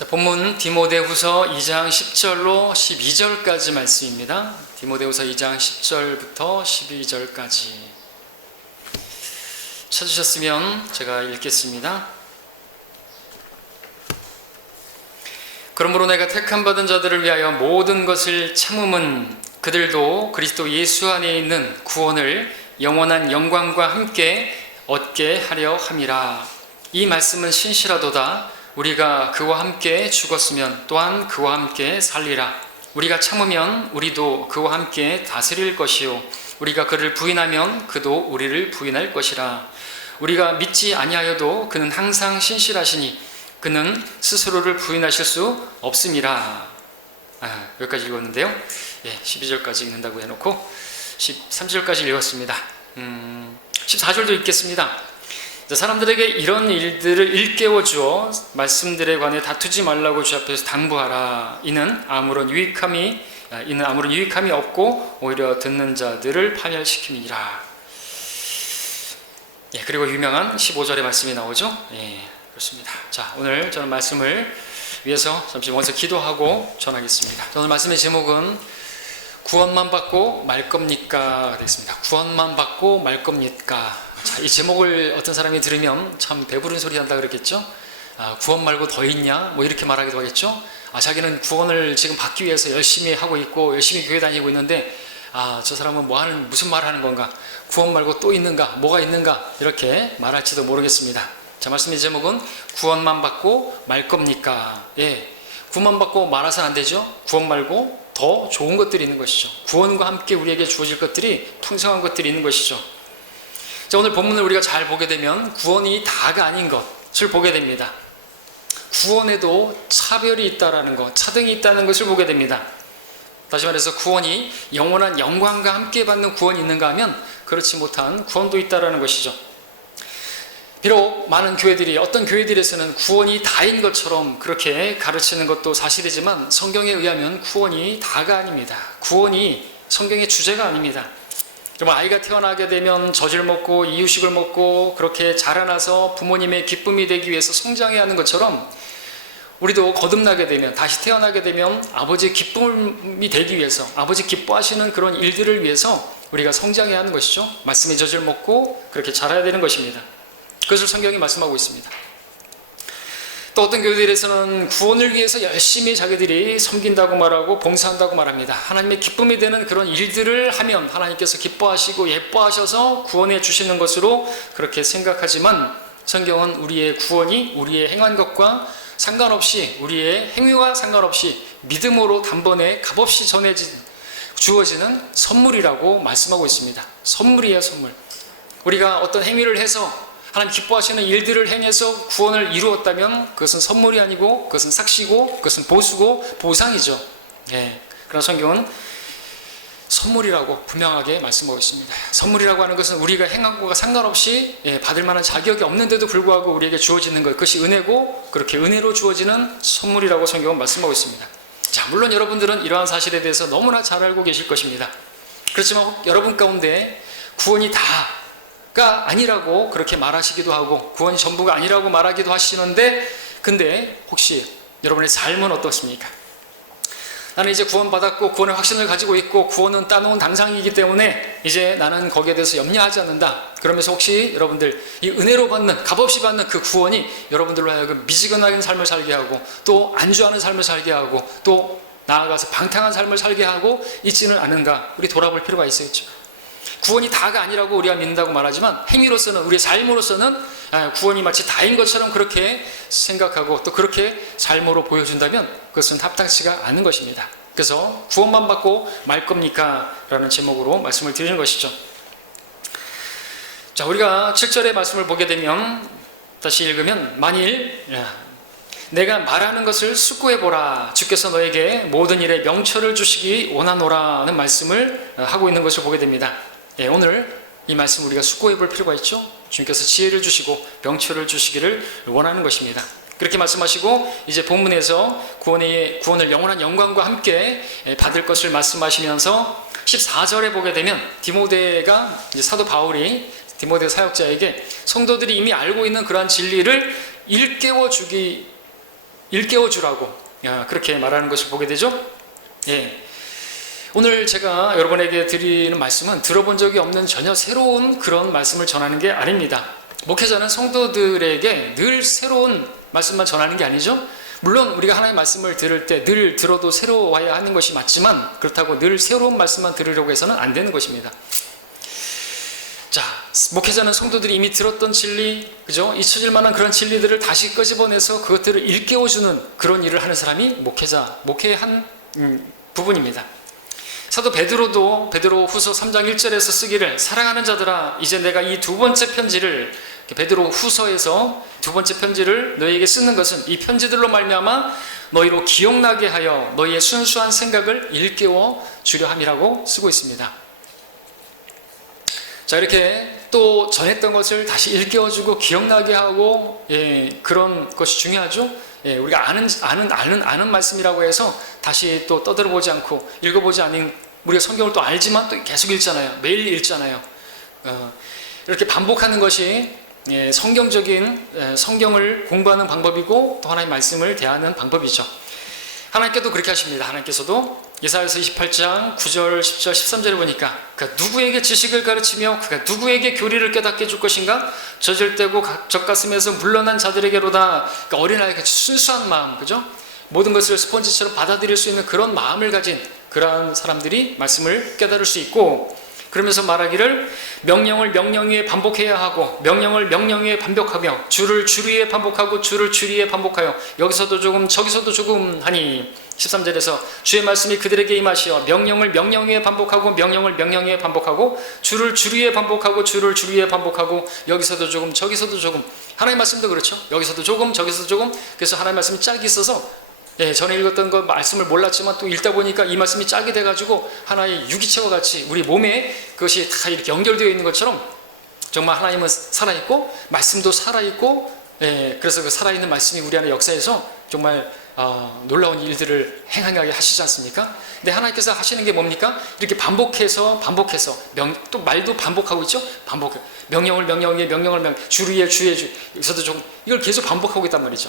자, 본문 디모데후서 2장 10절로 12절까지 말씀입니다. 디모데후서 2장 10절부터 12절까지 찾으셨으면 제가 읽겠습니다. 그러므로 내가 택함 받은 자들을 위하여 모든 것을 참음은 그들도 그리스도 예수 안에 있는 구원을 영원한 영광과 함께 얻게 하려 함이라. 이 말씀은 신실하도다. 우리가 그와 함께 죽었으면 또한 그와 함께 살리라. 우리가 참으면 우리도 그와 함께 다스릴 것이요 우리가 그를 부인하면 그도 우리를 부인할 것이라. 우리가 믿지 아니하여도 그는 항상 신실하시니 그는 스스로를 부인하실 수 없음이라. 여기까지 읽었는데요. 12절까지 읽는다고 해놓고 13절까지 읽었습니다. 14절도 읽겠습니다. 사람들에게 이런 일들을 일깨워 주어 말씀들에 관해 다투지 말라고 주 앞에서 당부하라. 이는 아무런 유익함이 없고 오히려 듣는 자들을 파멸시킴이라. 그리고 유명한 15절의 말씀이 나오죠. 그렇습니다. 자, 오늘 저는 말씀을 위해서 잠시 먼저 기도하고 전하겠습니다. 오늘 말씀의 제목은 구원만 받고 말 겁니까? 되겠습니다. 구원만 받고 말 겁니까? 자, 이 제목을 어떤 사람이 들으면 참 배부른 소리 한다 그랬겠죠? 구원 말고 더 있냐? 뭐 이렇게 말하기도 하겠죠? 자기는 구원을 지금 받기 위해서 열심히 하고 있고 열심히 교회 다니고 있는데 저 사람은 무슨 말 하는 건가? 구원 말고 또 있는가? 뭐가 있는가? 이렇게 말할지도 모르겠습니다. 자, 말씀의 제목은 구원만 받고 말 겁니까? 구원만 받고 말아서는 안 되죠? 구원 말고 더 좋은 것들이 있는 것이죠. 구원과 함께 우리에게 주어질 것들이 풍성한 것들이 있는 것이죠. 자, 오늘 본문을 우리가 잘 보게 되면 구원이 다가 아닌 것을 보게 됩니다. 구원에도 차별이 있다라는 것, 차등이 있다는 것을 보게 됩니다. 다시 말해서 구원이 영원한 영광과 함께 받는 구원이 있는가 하면 그렇지 못한 구원도 있다라는 것이죠. 비록 많은 교회들이, 어떤 교회들에서는 구원이 다인 것처럼 그렇게 가르치는 것도 사실이지만 성경에 의하면 구원이 다가 아닙니다. 구원이 성경의 주제가 아닙니다. 여러분, 아이가 태어나게 되면 젖을 먹고 이유식을 먹고 그렇게 자라나서 부모님의 기쁨이 되기 위해서 성장해야 하는 것처럼 우리도 거듭나게 되면, 다시 태어나게 되면 아버지의 기쁨이 되기 위해서, 아버지 기뻐하시는 그런 일들을 위해서 우리가 성장해야 하는 것이죠. 말씀의 젖을 먹고 그렇게 자라야 되는 것입니다. 그것을 성경이 말씀하고 있습니다. 또 어떤 교회들에서는 구원을 위해서 열심히 자기들이 섬긴다고 말하고 봉사한다고 말합니다. 하나님의 기쁨이 되는 그런 일들을 하면 하나님께서 기뻐하시고 예뻐하셔서 구원해 주시는 것으로 그렇게 생각하지만 성경은 우리의 구원이 우리의 행한 것과 상관없이, 우리의 행위와 상관없이 믿음으로 단번에 값없이 주어지는 선물이라고 말씀하고 있습니다. 선물이에요, 선물. 우리가 어떤 행위를 해서 하나님 기뻐하시는 일들을 행해서 구원을 이루었다면 그것은 선물이 아니고 그것은 삭시고 그것은 보수고 보상이죠. 그러나 성경은 선물이라고 분명하게 말씀하고 있습니다. 선물이라고 하는 것은 우리가 행한 것과 상관없이 받을 만한 자격이 없는데도 불구하고 우리에게 주어지는 것, 그것이 은혜고 그렇게 은혜로 주어지는 선물이라고 성경은 말씀하고 있습니다. 자, 물론 여러분들은 이러한 사실에 대해서 너무나 잘 알고 계실 것입니다. 그렇지만 여러분 가운데 구원이 다가 아니라고 그렇게 말하시기도 하고 구원이 전부가 아니라고 말하기도 하시는데, 근데 혹시 여러분의 삶은 어떻습니까? 나는 이제 구원받았고 구원의 확신을 가지고 있고 구원은 따놓은 당상이기 때문에 이제 나는 거기에 대해서 염려하지 않는다. 그러면서 혹시 여러분들 이 은혜로 받는, 값없이 받는 그 구원이 여러분들로 하여금 미지근한 삶을 살게 하고 또 안주하는 삶을 살게 하고 또 나아가서 방탕한 삶을 살게 하고 있지는 않은가? 우리 돌아볼 필요가 있겠죠. 구원이 다가 아니라고 우리가 믿는다고 말하지만 행위로서는, 우리의 삶으로서는 구원이 마치 다인 것처럼 그렇게 생각하고 또 그렇게 삶으로 보여준다면 그것은 합당치가 않은 것입니다. 그래서 구원만 받고 말 겁니까? 라는 제목으로 말씀을 드리는 것이죠. 자, 우리가 7절의 말씀을 보게 되면 다시 읽으면 만일 내가 말하는 것을 숙고해보라. 주께서 너에게 모든 일에 명철을 주시기 원하노라는 말씀을 하고 있는 것을 보게 됩니다. 오늘 이 말씀 우리가 숙고해 볼 필요가 있죠. 주님께서 지혜를 주시고 명철을 주시기를 원하는 것입니다. 그렇게 말씀하시고 이제 본문에서 구원을 영원한 영광과 함께 받을 것을 말씀하시면서 14절에 보게 되면 디모데가, 이제 사도 바울이 디모데 사역자에게 성도들이 이미 알고 있는 그러한 진리를 일깨워 주기 일깨워 주라고 그렇게 말하는 것을 보게 되죠. 예. 오늘 제가 여러분에게 드리는 말씀은 들어본 적이 없는 전혀 새로운 그런 말씀을 전하는 게 아닙니다. 목회자는 성도들에게 늘 새로운 말씀만 전하는 게 아니죠. 물론 우리가 하나님의 말씀을 들을 때 늘 들어도 새로워야 하는 것이 맞지만 그렇다고 늘 새로운 말씀만 들으려고 해서는 안 되는 것입니다. 자, 목회자는 성도들이 이미 들었던 진리, 그죠? 잊혀질 만한 그런 진리들을 다시 끄집어내서 그것들을 일깨워주는 그런 일을 하는 사람이 목회한 부분입니다. 사도 베드로 후서 3장 1절에서 쓰기를 사랑하는 자들아 이제 내가 이 두 번째 편지를 베드로 후서에서 두 번째 편지를 너희에게 쓰는 것은 이 편지들로 말미암아 너희로 기억나게 하여 너희의 순수한 생각을 일깨워 주려 함이라고 쓰고 있습니다. 자, 이렇게 또 전했던 것을 다시 일깨워주고 기억나게 하고 그런 것이 중요하죠. 우리가 아는 말씀이라고 해서 다시 또 떠들어보지 않고 읽어보지 않은 우리가 성경을 또 알지만 또 계속 읽잖아요. 매일 읽잖아요. 이렇게 반복하는 것이 성경적인 성경을 공부하는 방법이고 또 하나님의 말씀을 대하는 방법이죠. 하나님께도 그렇게 하십니다. 하나님께서도 예사야서 28장 9절, 10절, 13절에 보니까 그가 누구에게 지식을 가르치며 그가 누구에게 교리를 깨닫게 해줄 것인가? 젖을떼고 젖가슴에서 물러난 자들에게로다. 그러니까 어린아이가 순수한 마음, 그죠? 모든 것을 스펀지처럼 받아들일 수 있는 그런 마음을 가진 그러한 사람들이 말씀을 깨달을 수 있고, 그러면서 말하기를 명령을 명령 위에 반복해야 하고 명령을 명령 위에 반복하며 주를 주 위에 반복하고 주를 주 위에 반복하여 여기서도 조금 저기서도 조금 하니 13절에서 주의 말씀이 그들에게 임하시어 명령을 명령 위에 반복하고 명령을 명령 위에 반복하고 주를 주 위에 반복하고 주를 주 위에 반복하고 여기서도 조금 저기서도 조금. 하나님의 말씀도 그렇죠. 여기서도 조금 저기서도 조금. 그래서 하나님의 말씀이 짝이 있어서 전에 읽었던 거 말씀을 몰랐지만 또 읽다 보니까 이 말씀이 짝이 돼가지고 하나의 유기체와 같이 우리 몸에 그것이 다 이렇게 연결되어 있는 것처럼 정말 하나님은 살아있고 말씀도 살아있고 그래서 그 살아있는 말씀이 우리 안에 역사에서 정말 놀라운 일들을 행하게 하시지 않습니까? 근데 하나님께서 하시는 게 뭡니까? 이렇게 반복해서 또 말도 반복하고 있죠? 명령을 명령에 명령을 주의 여기서도 좀 이걸 계속 반복하고 있단 말이죠.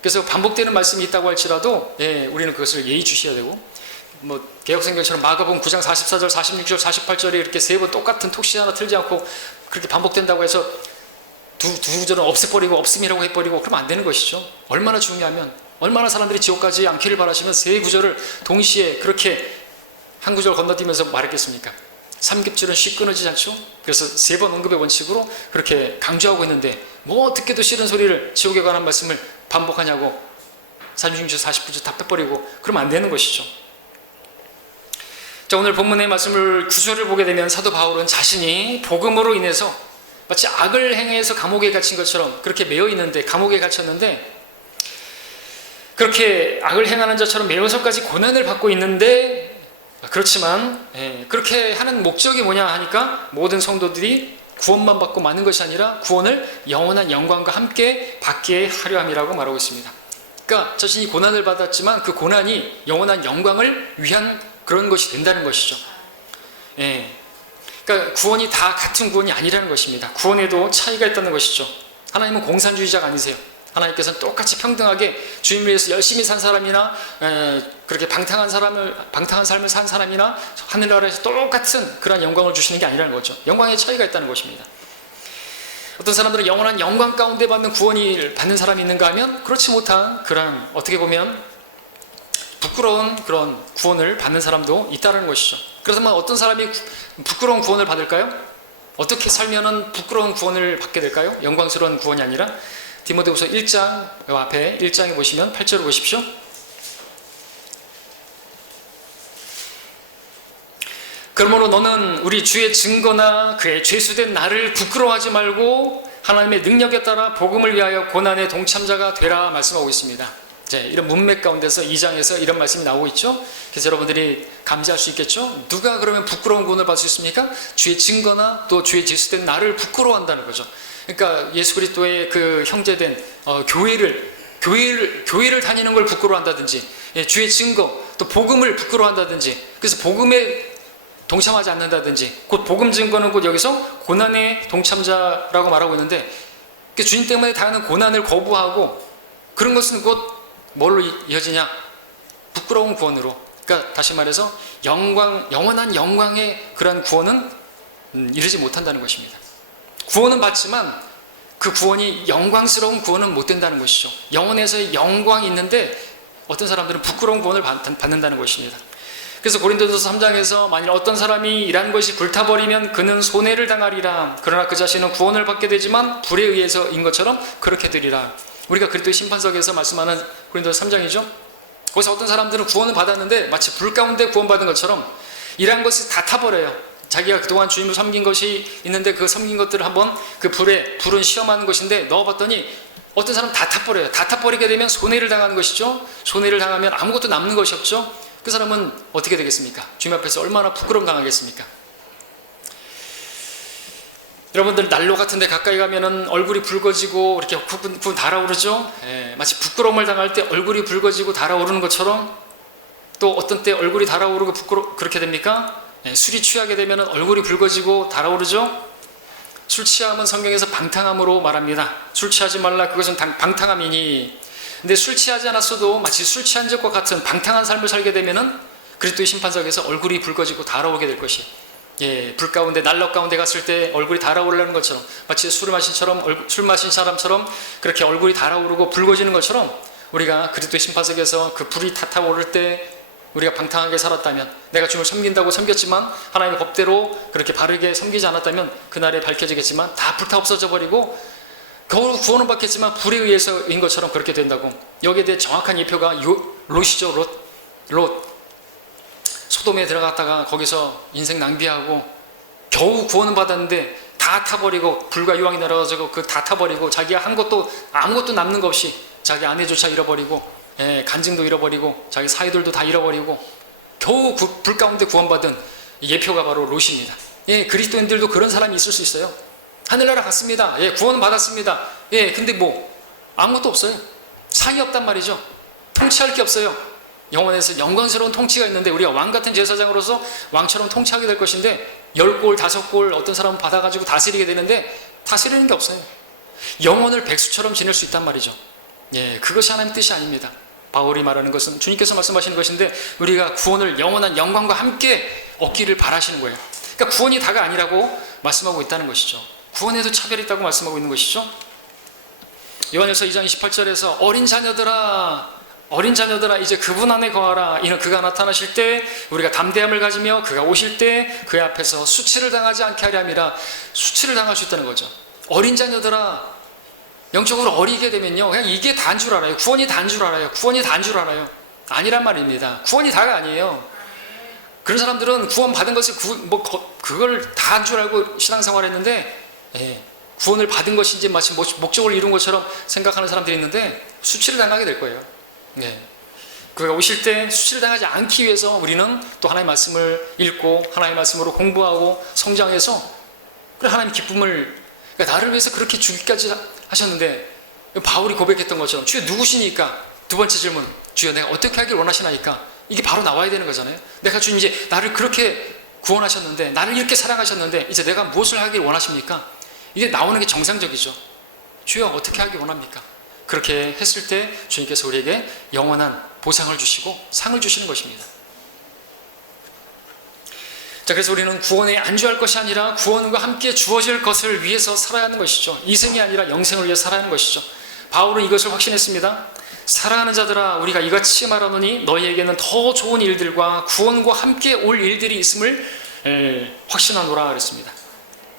그래서 반복되는 말씀이 있다고 할지라도 우리는 그것을 예의주시해야 되고, 뭐 개혁성경처럼 마가복음 9장 44절, 46절, 48절에 이렇게 세 번 똑같은 톡시 하나 틀지 않고 그렇게 반복된다고 해서 두 구절은 없애버리고 없음이라고 해버리고 그러면 안 되는 것이죠. 얼마나 중요하면, 얼마나 사람들이 지옥 가지 않기를 바라시면 세 구절을 동시에 그렇게 한 구절 건너뛰면서 말했겠습니까? 삼겹줄은 쉽 끊어지지 않죠? 그래서 세 번 언급의 원칙으로 그렇게 강조하고 있는데 뭐 듣기도 싫은 소리를 지옥에 관한 말씀을 반복하냐고 36절 49절 다 빼버리고 그러면 안 되는 것이죠. 자, 오늘 본문의 말씀을 9절을 보게 되면 사도 바울은 자신이 복음으로 인해서 마치 악을 행해서 감옥에 갇힌 것처럼 그렇게 매여 있는데, 감옥에 갇혔는데 그렇게 악을 행하는 자처럼 매여서까지 고난을 받고 있는데, 그렇지만 그렇게 하는 목적이 뭐냐 하니까 모든 성도들이 구원만 받고 마는 것이 아니라 구원을 영원한 영광과 함께 받게 하려 함이라고 말하고 있습니다. 그러니까 자신이 고난을 받았지만 그 고난이 영원한 영광을 위한 그런 것이 된다는 것이죠. 그러니까 구원이 다 같은 구원이 아니라는 것입니다. 구원에도 차이가 있다는 것이죠. 하나님은 공산주의자가 아니세요. 하나님께서는 똑같이 평등하게 주님을 위해서 열심히 산 사람이나 그렇게 방탕한 삶을 산 사람이나 하늘나라에서 똑같은 그런 영광을 주시는 게 아니라는 거죠. 영광의 차이가 있다는 것입니다. 어떤 사람들은 영원한 영광 가운데 받는 구원을 받는 사람이 있는가 하면 그렇지 못한 그런 어떻게 보면 부끄러운 그런 구원을 받는 사람도 있다는 것이죠. 그래서 어떤 사람이 부끄러운 구원을 받을까요? 어떻게 살면은 부끄러운 구원을 받게 될까요? 영광스러운 구원이 아니라 디모데후서 1장 앞에 1장에 보시면 8절을 보십시오. 그러므로 너는 우리 주의 증거나 그의 죄수된 나를 부끄러워하지 말고 하나님의 능력에 따라 복음을 위하여 고난의 동참자가 되라 말씀하고 있습니다. 이런 문맥 가운데서 2장에서 이런 말씀이 나오고 있죠. 그래서 여러분들이 감지할 수 있겠죠. 누가 그러면 부끄러운 구원을 받을 수 있습니까? 주의 증거나 또 주의 죄수된 나를 부끄러워한다는 거죠. 그러니까 예수 그리스도의 그 형제된 교회를 다니는 걸 부끄러워한다든지, 주의 증거 또 복음을 부끄러워한다든지, 그래서 복음에 동참하지 않는다든지, 곧 복음 증거는 곧 여기서 고난의 동참자라고 말하고 있는데, 주님 때문에 당하는 고난을 거부하고 그런 것은 곧 뭘로 이어지냐? 부끄러운 구원으로. 그러니까 다시 말해서 영원한 영광의 그런 구원은 이르지 못한다는 것입니다. 구원은 받지만 그 구원이 영광스러운 구원은 못 된다는 것이죠. 영원에서의 영광이 있는데 어떤 사람들은 부끄러운 구원을 받는다는 것입니다. 그래서 고린도전서 3장에서 만일 어떤 사람이 일한 것이 불타버리면 그는 손해를 당하리라. 그러나 그 자신은 구원을 받게 되지만 불에 의해서인 것처럼 그렇게 되리라. 우리가 그리스도의 심판석에서 말씀하는 고린도서 3장이죠. 거기서 어떤 사람들은 구원을 받았는데 마치 불 가운데 구원받은 것처럼 일한 것이 다 타버려요. 자기가 그동안 주님을 섬긴 것이 있는데 그 섬긴 것들을 한번 그 불은 시험하는 것인데 넣어봤더니 어떤 사람은 다 타버려요. 다 타버리게 되면 손해를 당하는 것이죠. 손해를 당하면 아무것도 남는 것이 없죠. 그 사람은 어떻게 되겠습니까? 주님 앞에서 얼마나 부끄러움 당하겠습니까? 여러분들 난로 같은 데 가까이 가면은 얼굴이 붉어지고 이렇게 구분 달아오르죠? 마치 부끄러움을 당할 때 얼굴이 붉어지고 달아오르는 것처럼 또 어떤 때 얼굴이 달아오르고 그렇게 됩니까? 술이 취하게 되면 얼굴이 붉어지고 달아오르죠? 술 취함은 성경에서 방탕함으로 말합니다. 술 취하지 말라, 그것은 방탕함이니. 근데 술 취하지 않았어도 마치 술 취한 적과 같은 방탕한 삶을 살게 되면은 그리스도의 심판석에서 얼굴이 붉어지고 달아오르게 될 것이. 불 가운데 난로 가운데 갔을 때 얼굴이 달아오르는 것처럼 마치 술 마신 사람처럼 그렇게 얼굴이 달아오르고 붉어지는 것처럼 우리가 그리스도의 심판석에서 그 불이 타타오를 때 우리가 방탕하게 살았다면, 내가 주님을 섬긴다고 섬겼지만 하나님의 법대로 그렇게 바르게 섬기지 않았다면 그날에 밝혀지겠지만 다 불타 없어져 버리고 겨우 구원은 받겠지만 불에 의해서인 것처럼 그렇게 된다고. 여기에 대해 정확한 예표가 롯이죠. 롯. 소돔에 들어갔다가 거기서 인생 낭비하고 겨우 구원은 받았는데 다 타버리고 불과 유황이 내려가지고 그 다 타버리고 자기가 한 것도 아무것도 남는 것 없이 자기 아내조차 잃어버리고 간증도 잃어버리고 자기 사이들도 다 잃어버리고 겨우 불 가운데 구원받은 예표가 바로 롯입니다. 그리스도인들도 그런 사람이 있을 수 있어요. 하늘나라 갔습니다. 구원은 받았습니다. 근데 뭐 아무것도 없어요. 상이 없단 말이죠. 통치할 게 없어요. 영원에서 영광스러운 통치가 있는데 우리가 왕같은 제사장으로서 왕처럼 통치하게 될 것인데 10골, 5골 어떤 사람은 받아가지고 다스리게 되는데 다스리는 게 없어요. 영혼을 백수처럼 지낼 수 있단 말이죠. 그것이 하나님의 뜻이 아닙니다. 바울이 말하는 것은 주님께서 말씀하시는 것인데 우리가 구원을 영원한 영광과 함께 얻기를 바라시는 거예요. 그러니까 구원이 다가 아니라고 말씀하고 있다는 것이죠. 구원에도 차별이 있다고 말씀하고 있는 것이죠. 요한일서 2장 28절에서 어린 자녀들아 이제 그분 안에 거하라. 이는 그가 나타나실 때 우리가 담대함을 가지며 그가 오실 때 그의 앞에서 수치를 당하지 않게 하려 함이라. 수치를 당할 수 있다는 거죠. 어린 자녀들아, 영적으로 어리게 되면요 그냥 이게 다인 줄 알아요. 구원이 다인 줄 알아요. 구원이 다인 줄 알아요. 아니란 말입니다. 구원이 다가 아니에요. 그런 사람들은 구원 받은 것을 그걸 다 한 줄 알고 신앙생활을 했는데 구원을 받은 것인지 마치 목적을 이룬 것처럼 생각하는 사람들이 있는데 수치를 당하게 될 거예요. 그가 오실 때 수치를 당하지 않기 위해서 우리는 또 하나님의 말씀을 읽고 하나님의 말씀으로 공부하고 성장해서 그래 하나님의 기쁨을, 그러니까 나를 위해서 그렇게 주기까지 하셨는데 바울이 고백했던 것처럼 주여 누구시니까? 두 번째 질문, 주여 내가 어떻게 하길 원하시나이까? 이게 바로 나와야 되는 거잖아요. 내가 주님 이제 나를 그렇게 구원하셨는데 나를 이렇게 사랑하셨는데 이제 내가 무엇을 하길 원하십니까? 이게 나오는 게 정상적이죠. 주여 어떻게 하길 원합니까? 그렇게 했을 때 주님께서 우리에게 영원한 보상을 주시고 상을 주시는 것입니다. 자, 그래서 우리는 구원에 안주할 것이 아니라 구원과 함께 주어질 것을 위해서 살아야 하는 것이죠. 이생이 아니라 영생을 위해 살아야 하는 것이죠. 바울은 이것을 확신했습니다. 사랑하는 자들아, 우리가 이같이 말하노니 너희에게는 더 좋은 일들과 구원과 함께 올 일들이 있음을 확신하노라 그랬습니다.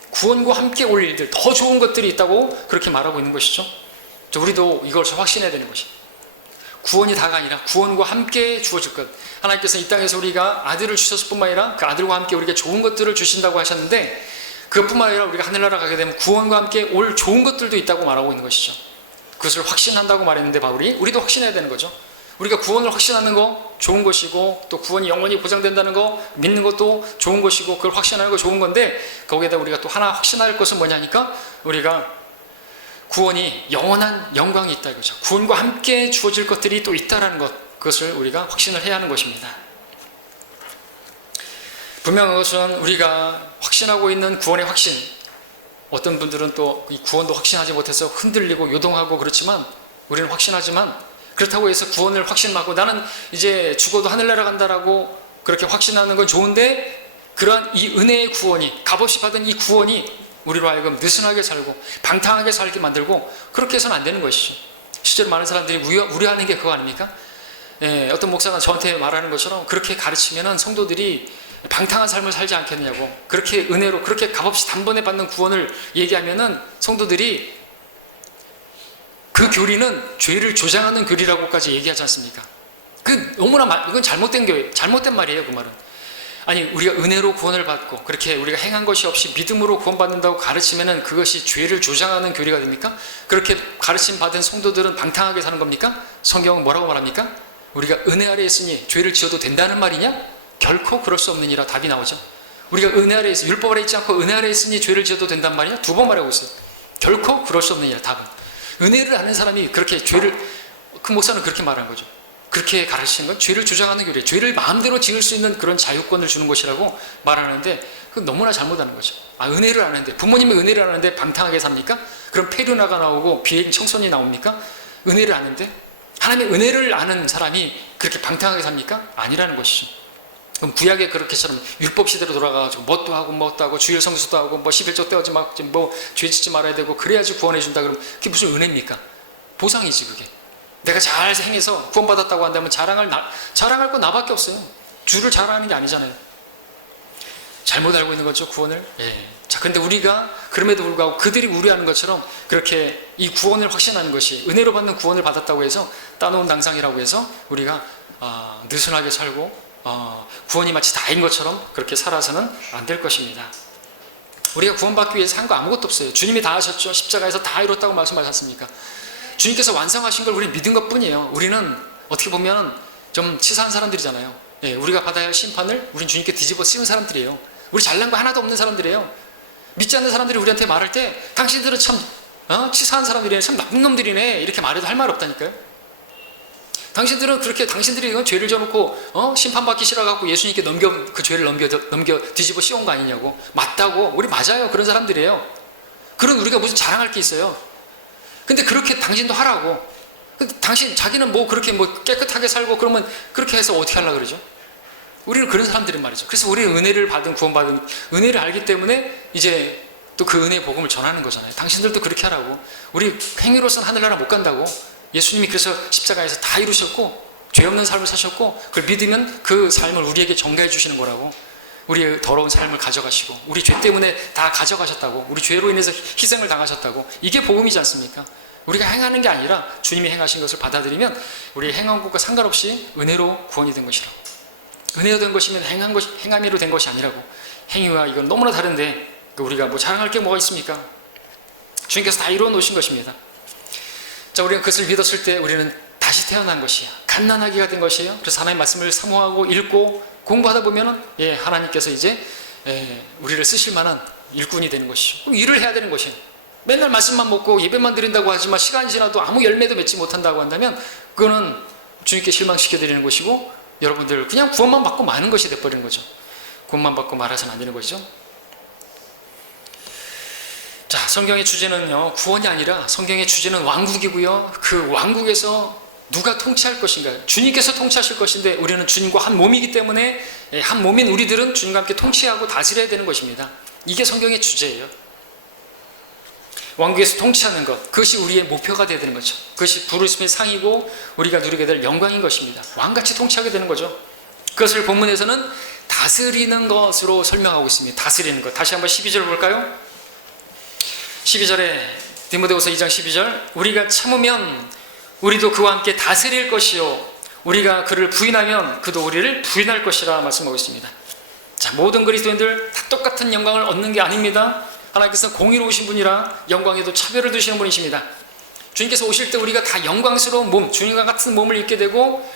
구원과 함께 올 일들, 더 좋은 것들이 있다고 그렇게 말하고 있는 것이죠. 우리도 이것을 확신해야 되는 것입니다. 구원이 다가 아니라 구원과 함께 주어질 것. 하나님께서 이 땅에서 우리가 아들을 주셨을 뿐만 아니라 그 아들과 함께 우리에게 좋은 것들을 주신다고 하셨는데 그것뿐만 아니라 우리가 하늘나라 가게 되면 구원과 함께 올 좋은 것들도 있다고 말하고 있는 것이죠. 그것을 확신한다고 말했는데 바울이 우리도 확신해야 되는 거죠. 우리가 구원을 확신하는 거 좋은 것이고 또 구원이 영원히 보장된다는 거 믿는 것도 좋은 것이고 그걸 확신하는 거 좋은 건데 거기에다 우리가 또 하나 확신할 것은 뭐냐니까 우리가 구원이 영원한 영광이 있다 이거죠. 구원과 함께 주어질 것들이 또 있다라는 것, 그것을 우리가 확신을 해야 하는 것입니다. 분명한 것은 우리가 확신하고 있는 구원의 확신, 어떤 분들은 또 이 구원도 확신하지 못해서 흔들리고 요동하고 그렇지만 우리는 확신하지만 그렇다고 해서 구원을 확신하고 나는 이제 죽어도 하늘 날아간다라고 그렇게 확신하는 건 좋은데 그러한 이 은혜의 구원이, 값없이 받은 이 구원이 우리로 하여금 느슨하게 살고 방탕하게 살게 만들고 그렇게 해서는 안 되는 것이죠. 실제로 많은 사람들이 우려하는 게 그거 아닙니까? 어떤 목사가 저한테 말하는 것처럼 그렇게 가르치면은 성도들이 방탕한 삶을 살지 않겠냐고, 그렇게 은혜로 그렇게 값없이 단번에 받는 구원을 얘기하면은 성도들이 그 교리는 죄를 조장하는 교리라고까지 얘기하지 않습니까? 이건 잘못된 말이에요. 그 말은. 아니, 우리가 은혜로 구원을 받고 그렇게 우리가 행한 것이 없이 믿음으로 구원받는다고 가르치면은 그것이 죄를 조장하는 교리가 됩니까? 그렇게 가르침 받은 성도들은 방탕하게 사는 겁니까? 성경은 뭐라고 말합니까? 우리가 은혜 아래에 있으니 죄를 지어도 된다는 말이냐? 결코 그럴 수 없느니라 답이 나오죠. 우리가 은혜 아래에 있어, 율법 아래에 있지 않고 은혜 아래에 있으니 죄를 지어도 된단 말이냐? 두 번 말하고 있어요. 결코 그럴 수 없느니라 답은. 은혜를 아는 사람이 그렇게 그 목사는 그렇게 말한 거죠. 그렇게 가르치는 건 죄를 주장하는 교리, 죄를 마음대로 지을 수 있는 그런 자유권을 주는 것이라고 말하는데 그건 너무나 잘못하는 거죠. 은혜를 아는데, 부모님이 은혜를 아는데 방탕하게 삽니까? 그럼 폐륜아가 나오고 비행 청소년이 나옵니까? 은혜를 아는데? 하나님의 은혜를 아는 사람이 그렇게 방탕하게 삽니까? 아니라는 것이죠. 그럼 구약에 그렇게처럼 율법 시대로 돌아가가지고 뭣도 하고 주일 성수도 하고 11조 떼어지 죄 짓지 말아야 되고 그래야지 구원해 준다 그러면 그게 무슨 은혜입니까? 보상이지 그게. 내가 잘 행해서 구원받았다고 한다면 자랑할 거 나밖에 없어요. 주를 자랑하는 게 아니잖아요. 잘못 알고 있는 거죠, 구원을. 자, 근데 우리가 그럼에도 불구하고 그들이 우려하는 것처럼 그렇게 이 구원을 확신하는 것이, 은혜로 받는 구원을 받았다고 해서 따놓은 당상이라고 해서 우리가 느슨하게 살고 구원이 마치 다인 것처럼 그렇게 살아서는 안 될 것입니다. 우리가 구원받기 위해서 한 거 아무것도 없어요. 주님이 다 하셨죠. 십자가에서 다 이뤘다고 말씀하셨습니까? 주님께서 완성하신 걸 우리는 믿은 것 뿐이에요. 우리는 어떻게 보면 좀 치사한 사람들이잖아요. 우리가 받아야 할 심판을 우린 주님께 뒤집어 씌운 사람들이에요. 우리 잘난 거 하나도 없는 사람들이에요. 믿지 않는 사람들이 우리한테 말할 때 당신들은 참 치사한 사람들이네, 참 나쁜 놈들이네 이렇게 말해도 할 말 없다니까요. 당신들은 그렇게 당신들이 이건 죄를 져놓고 심판받기 싫어갖고 예수님께 그 죄를 넘겨 뒤집어 씌운 거 아니냐고. 맞다고. 우리 맞아요. 그런 사람들이에요. 그런 우리가 무슨 자랑할 게 있어요. 근데 그렇게 당신도 하라고. 근데 자기는 그렇게 깨끗하게 살고 그러면 그렇게 해서 어떻게 하려고 그러죠? 우리는 그런 사람들인 말이죠. 그래서 우리는 은혜를 받은, 구원받은 은혜를 알기 때문에 이제 또 그 은혜의 복음을 전하는 거잖아요. 당신들도 그렇게 하라고. 우리 행위로서는 하늘나라 못 간다고. 예수님이 그래서 십자가에서 다 이루셨고 죄 없는 삶을 사셨고 그걸 믿으면 그 삶을 우리에게 전가해 주시는 거라고. 우리의 더러운 삶을 가져가시고 우리 죄 때문에 다 가져가셨다고. 우리 죄로 인해서 희생을 당하셨다고. 이게 복음이지 않습니까? 우리가 행하는 게 아니라 주님이 행하신 것을 받아들이면 우리의 행한 것과 상관없이 은혜로 구원이 된 것이라고. 은혜로 된 것이면 행함으로 된 것이 아니라고. 행위와 이건 너무나 다른데 우리가 자랑할 게 뭐가 있습니까? 주님께서 다 이루어 놓으신 것입니다. 자, 우리가 그것을 믿었을 때 우리는 다시 태어난 것이야. 갓난아기가 된 것이에요. 그래서 하나님의 말씀을 사모하고 읽고 공부하다 보면은 하나님께서 이제 우리를 쓰실 만한 일꾼이 되는 것이죠. 그럼 일을 해야 되는 것이에요. 맨날 말씀만 먹고 예배만 드린다고 하지만 시간이 지나도 아무 열매도 맺지 못한다고 한다면 그거는 주님께 실망시켜드리는 것이고 여러분들 그냥 구원만 받고 마는 것이 돼버리는 거죠. 구원만 받고 말아서는 안 되는 것이죠. 자, 성경의 주제는요, 구원이 아니라 성경의 주제는 왕국이고요. 그 왕국에서 누가 통치할 것인가? 주님께서 통치하실 것인데 우리는 주님과 한 몸이기 때문에 한 몸인 우리들은 주님과 함께 통치하고 다스려야 되는 것입니다. 이게 성경의 주제예요. 왕국에서 통치하는 것, 그것이 우리의 목표가 되어야 되는 거죠. 그것이 부르심의 상이고 우리가 누리게 될 영광인 것입니다. 왕같이 통치하게 되는 거죠. 그것을 본문에서는 다스리는 것으로 설명하고 있습니다. 다스리는 것. 다시 한번 12절 볼까요? 12절에 디모데후서 2장 12절, 우리가 참으면 우리도 그와 함께 다스릴 것이요 우리가 그를 부인하면 그도 우리를 부인할 것이라 말씀하고 있습니다. 자, 모든 그리스도인들 다 똑같은 영광을 얻는 게 아닙니다. 하나님께서 공의로우신 분이라 영광에도 차별을 두시는 분이십니다. 주님께서 오실 때 우리가 다 영광스러운 몸, 주님과 같은 몸을 입게 되고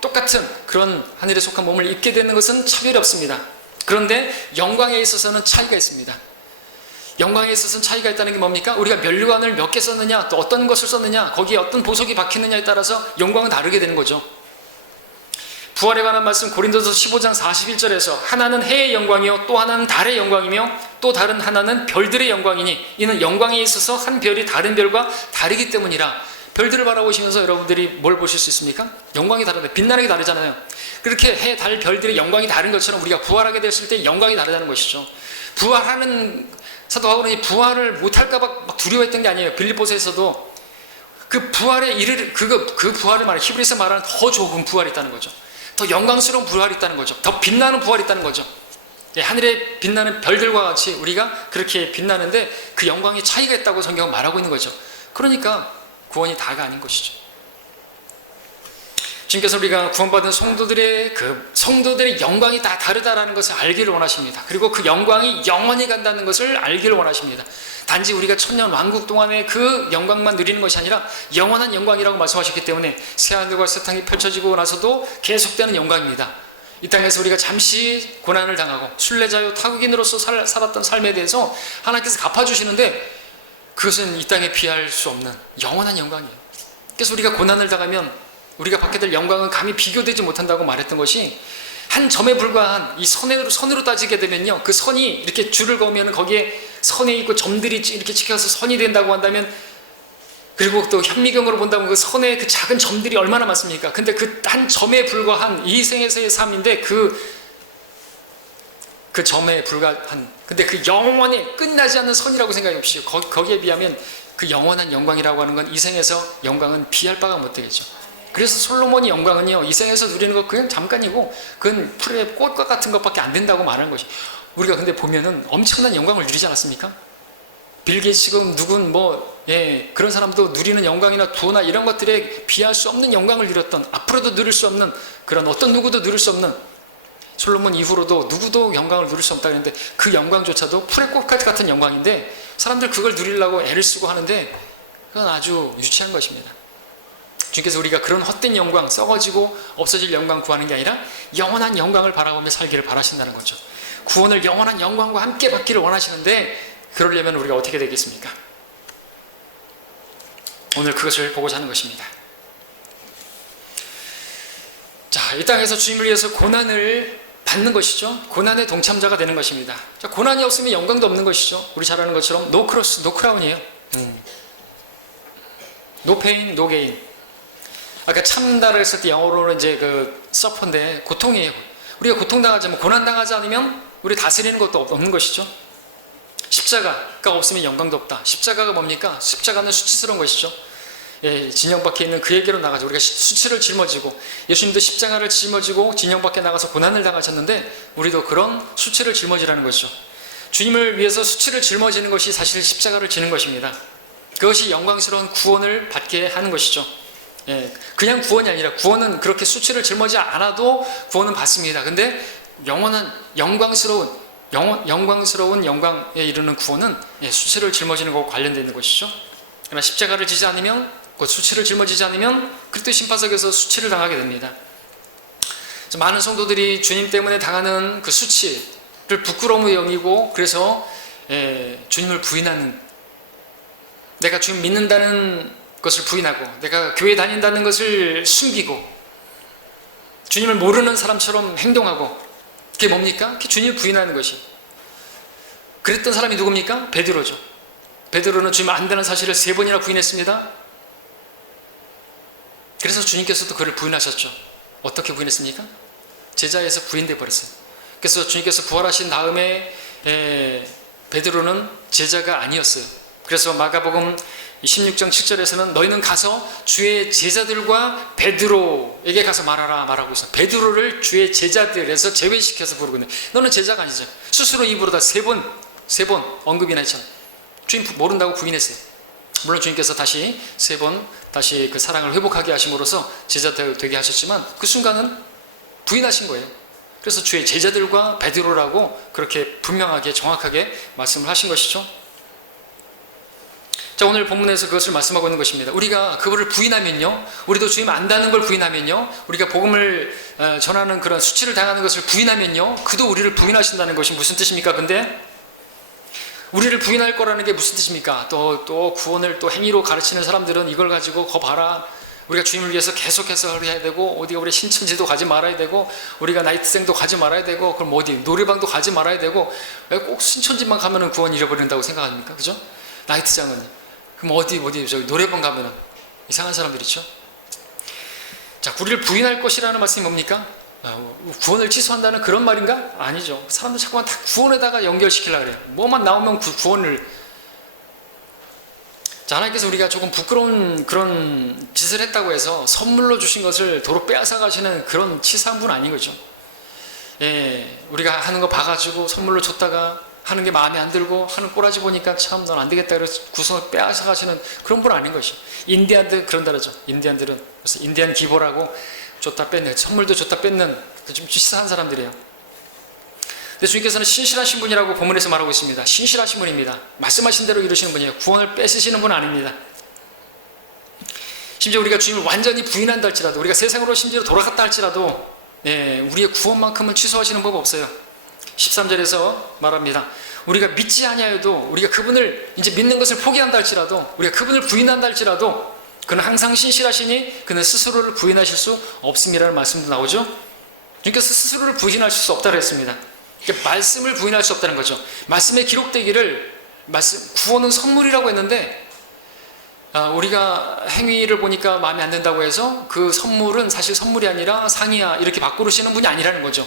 똑같은 그런 하늘에 속한 몸을 입게 되는 것은 차별이 없습니다. 그런데 영광에 있어서는 차이가 있습니다. 영광에 있어서는 차이가 있다는 게 뭡니까? 우리가 면류관을 몇 개 썼느냐, 또 어떤 것을 썼느냐, 거기에 어떤 보석이 박히느냐에 따라서 영광은 다르게 되는 거죠. 부활에 관한 말씀 고린도서 15장 41절에서 하나는 해의 영광이요 또 하나는 달의 영광이며 또 다른 하나는 별들의 영광이니 이는 영광에 있어서 한 별이 다른 별과 다르기 때문이라. 별들을 바라보시면서 여러분들이 뭘 보실 수 있습니까? 영광이 다르다. 빛나는 게 다르잖아요. 그렇게 해, 달, 별들의 영광이 다른 것처럼 우리가 부활하게 됐을 때 영광이 다르다는 것이죠. 부활하는 사도 바울은 부활을 못할까 봐 막 두려워했던 게 아니에요. 빌립보서에서도 그 부활에 이를 그 부활을 말해 히브리서 말하는 더 좋은 부활이 있다는 거죠. 더 영광스러운 부활이 있다는 거죠. 더 빛나는 부활이 있다는 거죠. 예, 하늘에 빛나는 별들과 같이 우리가 그렇게 빛나는데 그 영광이 차이가 있다고 성경은 말하고 있는 거죠. 그러니까 구원이 다가 아닌 것이죠. 주님께서 우리가 구원받은 성도들의 영광이 다 다르다라는 것을 알기를 원하십니다. 그리고 그 영광이 영원히 간다는 것을 알기를 원하십니다. 단지 우리가 천년 왕국 동안의 그 영광만 누리는 것이 아니라 영원한 영광이라고 말씀하셨기 때문에 새하늘과 새 땅이 펼쳐지고 나서도 계속되는 영광입니다. 이 땅에서 우리가 잠시 고난을 당하고 순례자요 타국인으로서 살았던 삶에 대해서 하나님께서 갚아주시는데 그것은 이 땅에 비할 수 없는 영원한 영광이에요. 그래서 우리가 고난을 당하면 우리가 받게 될 영광은 감히 비교되지 못한다고 말했던 것이 한 점에 불과한 이 선으로 따지게 되면요, 그 선이 이렇게 줄을 그으면 거기에 선에 있고 점들이 이렇게 찍혀서 선이 된다고 한다면, 그리고 또 현미경으로 본다면 그 선에 그 작은 점들이 얼마나 많습니까? 근데 그 한 점에 불과한 이 생에서의 삶인데 그 점에 불과한, 근데 그 영원히 끝나지 않는 선이라고 생각해 보십시오. 거기에 비하면 그 영원한 영광이라고 하는 건 이 생에서 영광은 비할 바가 못 되겠죠. 그래서 솔로몬이 영광은요, 이 생에서 누리는 거 그냥 잠깐이고 그건 풀의 꽃과 같은 것밖에 안 된다고 말하는 것이. 우리가 근데 보면은 엄청난 영광을 누리지 않았습니까? 빌 게이츠 누군 그런 사람도 누리는 영광이나 부나 이런 것들에 비할 수 없는 영광을 누렸던, 앞으로도 누릴 수 없는, 그런 어떤 누구도 누릴 수 없는, 솔로몬 이후로도 누구도 영광을 누릴 수 없다 그랬는데 그 영광조차도 풀의 꽃 같은 영광인데 사람들 그걸 누리려고 애를 쓰고 하는데 그건 아주 유치한 것입니다. 주님께서 우리가 그런 헛된 영광, 썩어지고 없어질 영광 구하는 게 아니라 영원한 영광을 바라보며 살기를 바라신다는 거죠. 구원을 영원한 영광과 함께 받기를 원하시는데 그러려면 우리가 어떻게 되겠습니까? 오늘 그것을 보고자 하는 것입니다. 자, 이 땅에서 주님을 위해서 고난을 받는 것이죠. 고난의 동참자가 되는 것입니다. 자, 고난이 없으면 영광도 없는 것이죠. 우리 잘 아는 것처럼 노 크로스, 노 크라운이에요. 노 페인, 노 게인. 아까 참다를 했을 때 영어로는 이제 그 서퍼인데 고통이에요. 우리가 고통당하지 않으면, 고난당하지 않으면 우리 다스리는 것도 없는 것이죠. 십자가가 없으면 영광도 없다. 십자가가 뭡니까? 십자가는 수치스러운 것이죠. 예, 진영 밖에 있는 그에게로 나가죠. 우리가 수치를 짊어지고, 예수님도 십자가를 짊어지고 진영 밖에 나가서 고난을 당하셨는데 우리도 그런 수치를 짊어지라는 것이죠. 주님을 위해서 수치를 짊어지는 것이 사실 십자가를 지는 것입니다. 그것이 영광스러운 구원을 받게 하는 것이죠. 예, 그냥 구원이 아니라, 구원은 그렇게 수치를 짊어지지 않아도 구원은 받습니다. 근데 영원한 영광스러운 영광에 이르는 구원은 수치를 짊어지는 것과 관련되어 있는 것이죠. 그러나 십자가를 지지 않으면, 그 수치를 짊어지지 않으면 그때 심판석에서 수치를 당하게 됩니다. 많은 성도들이 주님 때문에 당하는 그 수치를 부끄러움으로 여기고, 그래서 주님을 부인하는, 내가 주님 믿는다는 것을 부인하고, 내가 교회 다닌다는 것을 숨기고, 주님을 모르는 사람처럼 행동하고, 그게 뭡니까? 그게 주님을 부인하는 것이. 그랬던 사람이 누굽니까? 베드로죠. 베드로는 주님 안 되는 사실을 3번이나 부인했습니다. 그래서 주님께서도 그를 부인하셨죠. 어떻게 부인했습니까? 제자에서 부인돼 버렸어요. 그래서 주님께서 부활하신 다음에 베드로는 제자가 아니었어요. 그래서 마가복음 16장 7절에서는 너희는 가서 주의 제자들과 베드로에게 가서 말하고 있어. 베드로를 주의 제자들에서 제외시켜서 부르고 있는. 너는 제자가 아니죠. 스스로 입으로 다 3번 언급이나 했잖아. 주님 모른다고 부인했어요. 물론 주님께서 다시 3번 다시 그 사랑을 회복하게 하심으로써 제자 되게 하셨지만 그 순간은 부인하신 거예요. 그래서 주의 제자들과 베드로라고 그렇게 분명하게 정확하게 말씀을 하신 것이죠. 자, 오늘 본문에서 그것을 말씀하고 있는 것입니다. 우리가 그거를 부인하면요, 우리도 주님 안다는 걸 부인하면요, 우리가 복음을 전하는 그런 수치를 당하는 것을 부인하면요, 그도 우리를 부인하신다는 것이 무슨 뜻입니까? 근데 우리를 부인할 거라는 게 무슨 뜻입니까? 또 구원을 또 행위로 가르치는 사람들은 이걸 가지고 거 봐라, 우리가 주님을 위해서 계속해서 해야 되고, 어디가 우리 신천지도 가지 말아야 되고, 우리가 나이트생도 가지 말아야 되고, 그럼 어디 노래방도 가지 말아야 되고, 왜 꼭 신천지만 가면은 구원 잃어버린다고 생각합니까? 그죠? 나이트장은. 그럼 어디 저기 노래방 가면은 이상한 사람들 있죠. 자, 우리를 부인할 것이라는 말씀이 뭡니까? 구원을 취소한다는 그런 말인가? 아니죠. 사람들 자꾸만 다 구원에다가 연결시키려고 그래요. 뭐만 나오면 구원을. 자, 하나님께서 우리가 조금 부끄러운 그런 짓을 했다고 해서 선물로 주신 것을 도로 빼앗아 가시는 그런 치사한 분 아닌 거죠. 예, 우리가 하는 거 봐가지고 선물로 줬다가 하는 게 마음에 안 들고 하는 꼬라지 보니까 참 넌 안 되겠다 그래서 구성을 빼앗아 가시는 그런 분 아닌 것이. 인디안들 그런다 그러죠. 인디안들은 그래서 인디안 기보라고 줬다 뺏는, 선물도 줬다 뺏는 좀 치사한 사람들이에요. 근데 주님께서는 신실하신 분이라고 본문에서 말하고 있습니다. 신실하신 분입니다. 말씀하신 대로 이루시는 분이에요. 구원을 뺏으시는 분은 아닙니다. 심지어 우리가 주님을 완전히 부인한다 할지라도, 우리가 세상으로 심지어 돌아갔다 할지라도 우리의 구원만큼은 취소하시는 법 없어요. 13절에서 말합니다. 우리가 믿지 아니하여도, 우리가 그분을 이제 믿는 것을 포기한다 할지라도, 우리가 그분을 부인한다 할지라도 그는 항상 신실하시니 그는 스스로를 부인하실 수 없음이라는 말씀도 나오죠. 주님께서 스스로를 부인하실 수 없다고 했습니다. 그러니까 말씀을 부인할 수 없다는 거죠. 말씀에 기록되기를, 구원은 선물이라고 했는데 우리가 행위를 보니까 마음에 안 든다고 해서 그 선물은 사실 선물이 아니라 상이야 이렇게 바꾸시는 분이 아니라는 거죠.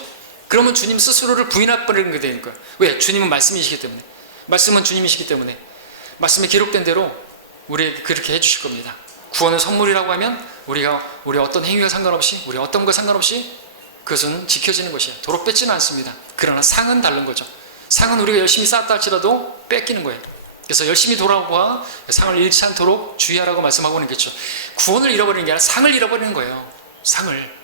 그러면 주님 스스로를 부인해버리는 게 되는 거예요. 왜? 주님은 말씀이시기 때문에. 말씀은 주님이시기 때문에 말씀에 기록된 대로 우리에게 그렇게 해주실 겁니다. 구원은 선물이라고 하면 우리 어떤 행위와 상관없이, 우리 어떤 것과 상관없이 그것은 지켜지는 것이에요. 도로 뺏지는 않습니다. 그러나 상은 다른 거죠. 상은 우리가 열심히 쌓았다 할지라도 뺏기는 거예요. 그래서 열심히 돌아와 상을 잃지 않도록 주의하라고 말씀하고 있겠죠. 구원을 잃어버리는 게 아니라 상을 잃어버리는 거예요. 상을.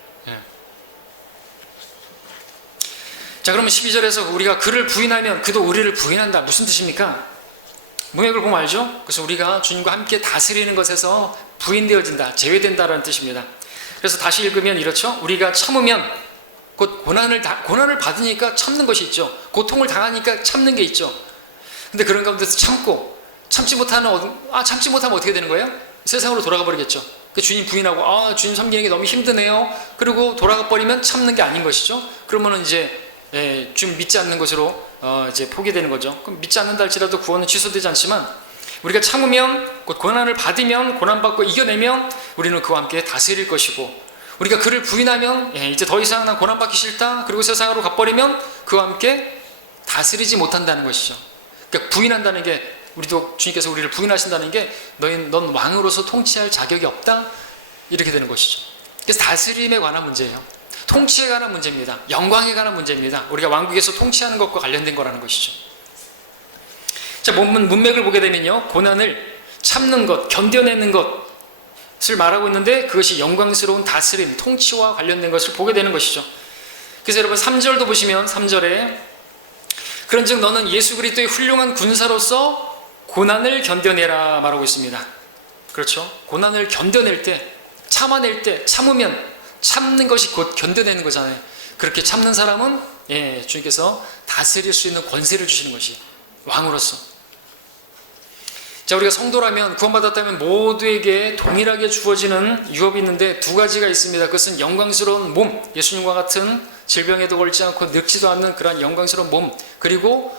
자, 그러면 12절에서 우리가 그를 부인하면 그도 우리를 부인한다. 무슨 뜻입니까? 문맥을 보면 알죠? 그래서 우리가 주님과 함께 다스리는 것에서 부인되어진다, 제외된다라는 뜻입니다. 그래서 다시 읽으면 이렇죠. 우리가 참으면 곧 고난을 받으니까 참는 것이 있죠. 고통을 당하니까 참는 게 있죠. 근데 그런 가운데서 참지 못하면 어떻게 되는 거예요? 세상으로 돌아가 버리겠죠. 주님 부인하고 주님 섬기는 게 너무 힘드네요. 그리고 돌아가 버리면 참는 게 아닌 것이죠. 그러면은 이제 주님 믿지 않는 것으로 이제 포기되는 거죠. 그럼 믿지 않는다 할지라도 구원은 취소되지 않지만 우리가 참으면, 곧 고난을 받으면, 고난받고 이겨내면 우리는 그와 함께 다스릴 것이고, 우리가 그를 부인하면 이제 더 이상 난 고난받기 싫다 그리고 세상으로 가버리면 그와 함께 다스리지 못한다는 것이죠. 그러니까 부인한다는 게, 우리도 주님께서 우리를 부인하신다는 게 넌 왕으로서 통치할 자격이 없다 이렇게 되는 것이죠. 그래서 다스림에 관한 문제예요. 통치에 관한 문제입니다. 영광에 관한 문제입니다. 우리가 왕국에서 통치하는 것과 관련된 거라는 것이죠. 자, 문맥을 보게 되면요, 고난을 참는 것, 견뎌내는 것을 말하고 있는데 그것이 영광스러운 다스림, 통치와 관련된 것을 보게 되는 것이죠. 그래서 여러분 3절도 보시면 3절에 그런즉 너는 예수 그리스도의 훌륭한 군사로서 고난을 견뎌내라 말하고 있습니다. 그렇죠? 고난을 견뎌낼 때, 참아낼 때, 참는 것이 곧 견뎌내는 거잖아요. 그렇게 참는 사람은 주님께서 다스릴 수 있는 권세를 주시는 것이 왕으로서. 자, 우리가 성도라면, 구원받았다면 모두에게 동일하게 주어지는 유업이 있는데 두 가지가 있습니다. 그것은 영광스러운 몸, 예수님과 같은 질병에도 걸지 않고 늙지도 않는 그러한 영광스러운 몸, 그리고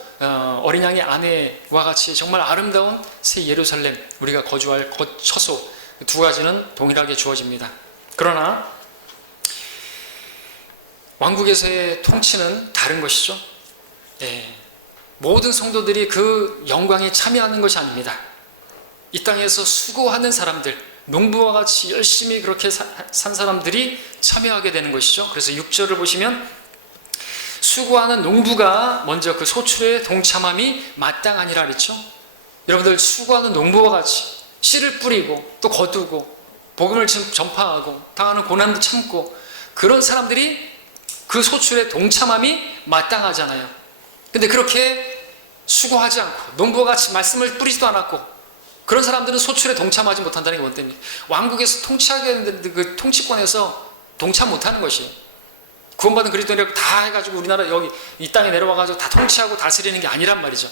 어린 양의 아내와 같이 정말 아름다운 새 예루살렘, 우리가 거주할 처소, 두 가지는 동일하게 주어집니다. 그러나 왕국에서의 통치는 다른 것이죠. 모든 성도들이 그 영광에 참여하는 것이 아닙니다. 이 땅에서 수고하는 사람들, 농부와 같이 열심히 그렇게 산 사람들이 참여하게 되는 것이죠. 그래서 6절을 보시면 수고하는 농부가 먼저 그 소출에 동참함이 마땅하니라 그랬죠. 여러분들 수고하는 농부와 같이 씨를 뿌리고 또 거두고 복음을 전파하고 당하는 고난도 참고 그런 사람들이 그 소출에 동참함이 마땅하잖아요. 근데 그렇게 수고하지 않고 농부와 같이 말씀을 뿌리지도 않았고 그런 사람들은 소출에 동참하지 못한다는 게 뭔 때문에 왕국에서 통치하게 되는데 그 통치권에서 동참 못하는 것이에요. 구원받은 그리스도인이라고 다 해가지고 우리나라 여기 이 땅에 내려와가지고 다 통치하고 다스리는 게 아니란 말이죠.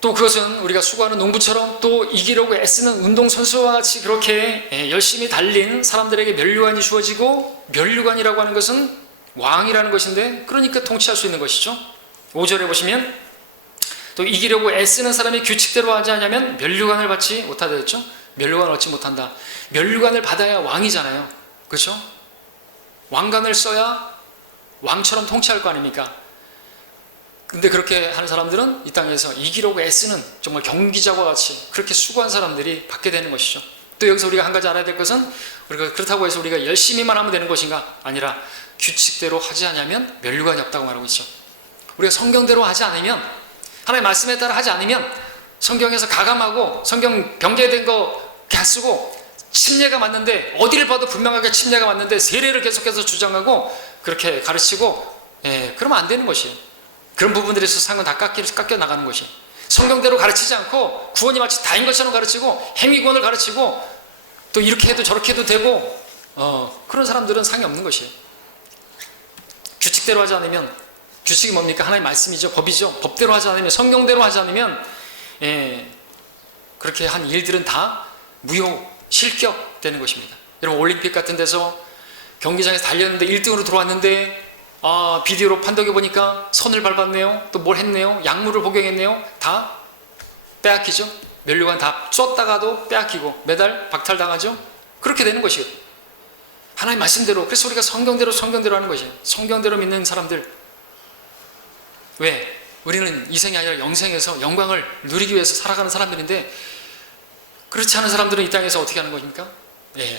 또 그것은 우리가 수고하는 농부처럼 또 이기려고 애쓰는 운동선수와 같이 그렇게 열심히 달린 사람들에게 면류관이 주어지고, 면류관이라고 하는 것은 왕이라는 것인데 그러니까 통치할 수 있는 것이죠. 5절에 보시면 또 이기려고 애쓰는 사람이 규칙대로 하지 않으면 면류관을 받지 못하다 했죠. 면류관을 얻지 못한다. 면류관을 받아야 왕이잖아요. 그렇죠? 왕관을 써야 왕처럼 통치할 거 아닙니까? 근데 그렇게 하는 사람들은 이 땅에서 이기려고 애쓰는 정말 경기자와 같이 그렇게 수고한 사람들이 받게 되는 것이죠. 또 여기서 우리가 한 가지 알아야 될 것은, 우리가 그렇다고 해서 우리가 열심히만 하면 되는 것인가? 아니라 규칙대로 하지 않으면 면류관이 없다고 말하고 있죠. 우리가 성경대로 하지 않으면, 하나님의 말씀에 따라 하지 않으면, 성경에서 가감하고 성경 변개된 거 이렇게 쓰고 침례가 맞는데, 어디를 봐도 분명하게 침례가 맞는데 세례를 계속해서 주장하고 그렇게 가르치고, 그러면 안 되는 것이에요. 그런 부분들에서 상은 다 깎여 나가는 것이에요. 성경대로 가르치지 않고 구원이 마치 다인 것처럼 가르치고 행위구원을 가르치고 또 이렇게 해도 저렇게 해도 되고, 그런 사람들은 상이 없는 것이에요. 규칙대로 하지 않으면, 규칙이 뭡니까? 하나님의 말씀이죠. 법이죠. 법대로 하지 않으면, 성경대로 하지 않으면, 그렇게 한 일들은 다 무효, 실격되는 것입니다. 여러분, 올림픽 같은 데서 경기장에서 달렸는데 1등으로 들어왔는데, 비디오로 판독해 보니까 선을 밟았네요. 또 뭘 했네요. 약물을 복용했네요. 다 빼앗기죠. 면류관 다 쫓다가도 빼앗기고 메달 박탈당하죠. 그렇게 되는 것이에요. 하나님 말씀대로. 그래서 우리가 성경대로 하는 것이에요. 성경대로 믿는 사람들. 왜? 우리는 이생이 아니라 영생에서 영광을 누리기 위해서 살아가는 사람들인데, 그렇지 않은 사람들은 이 땅에서 어떻게 하는 것입니까?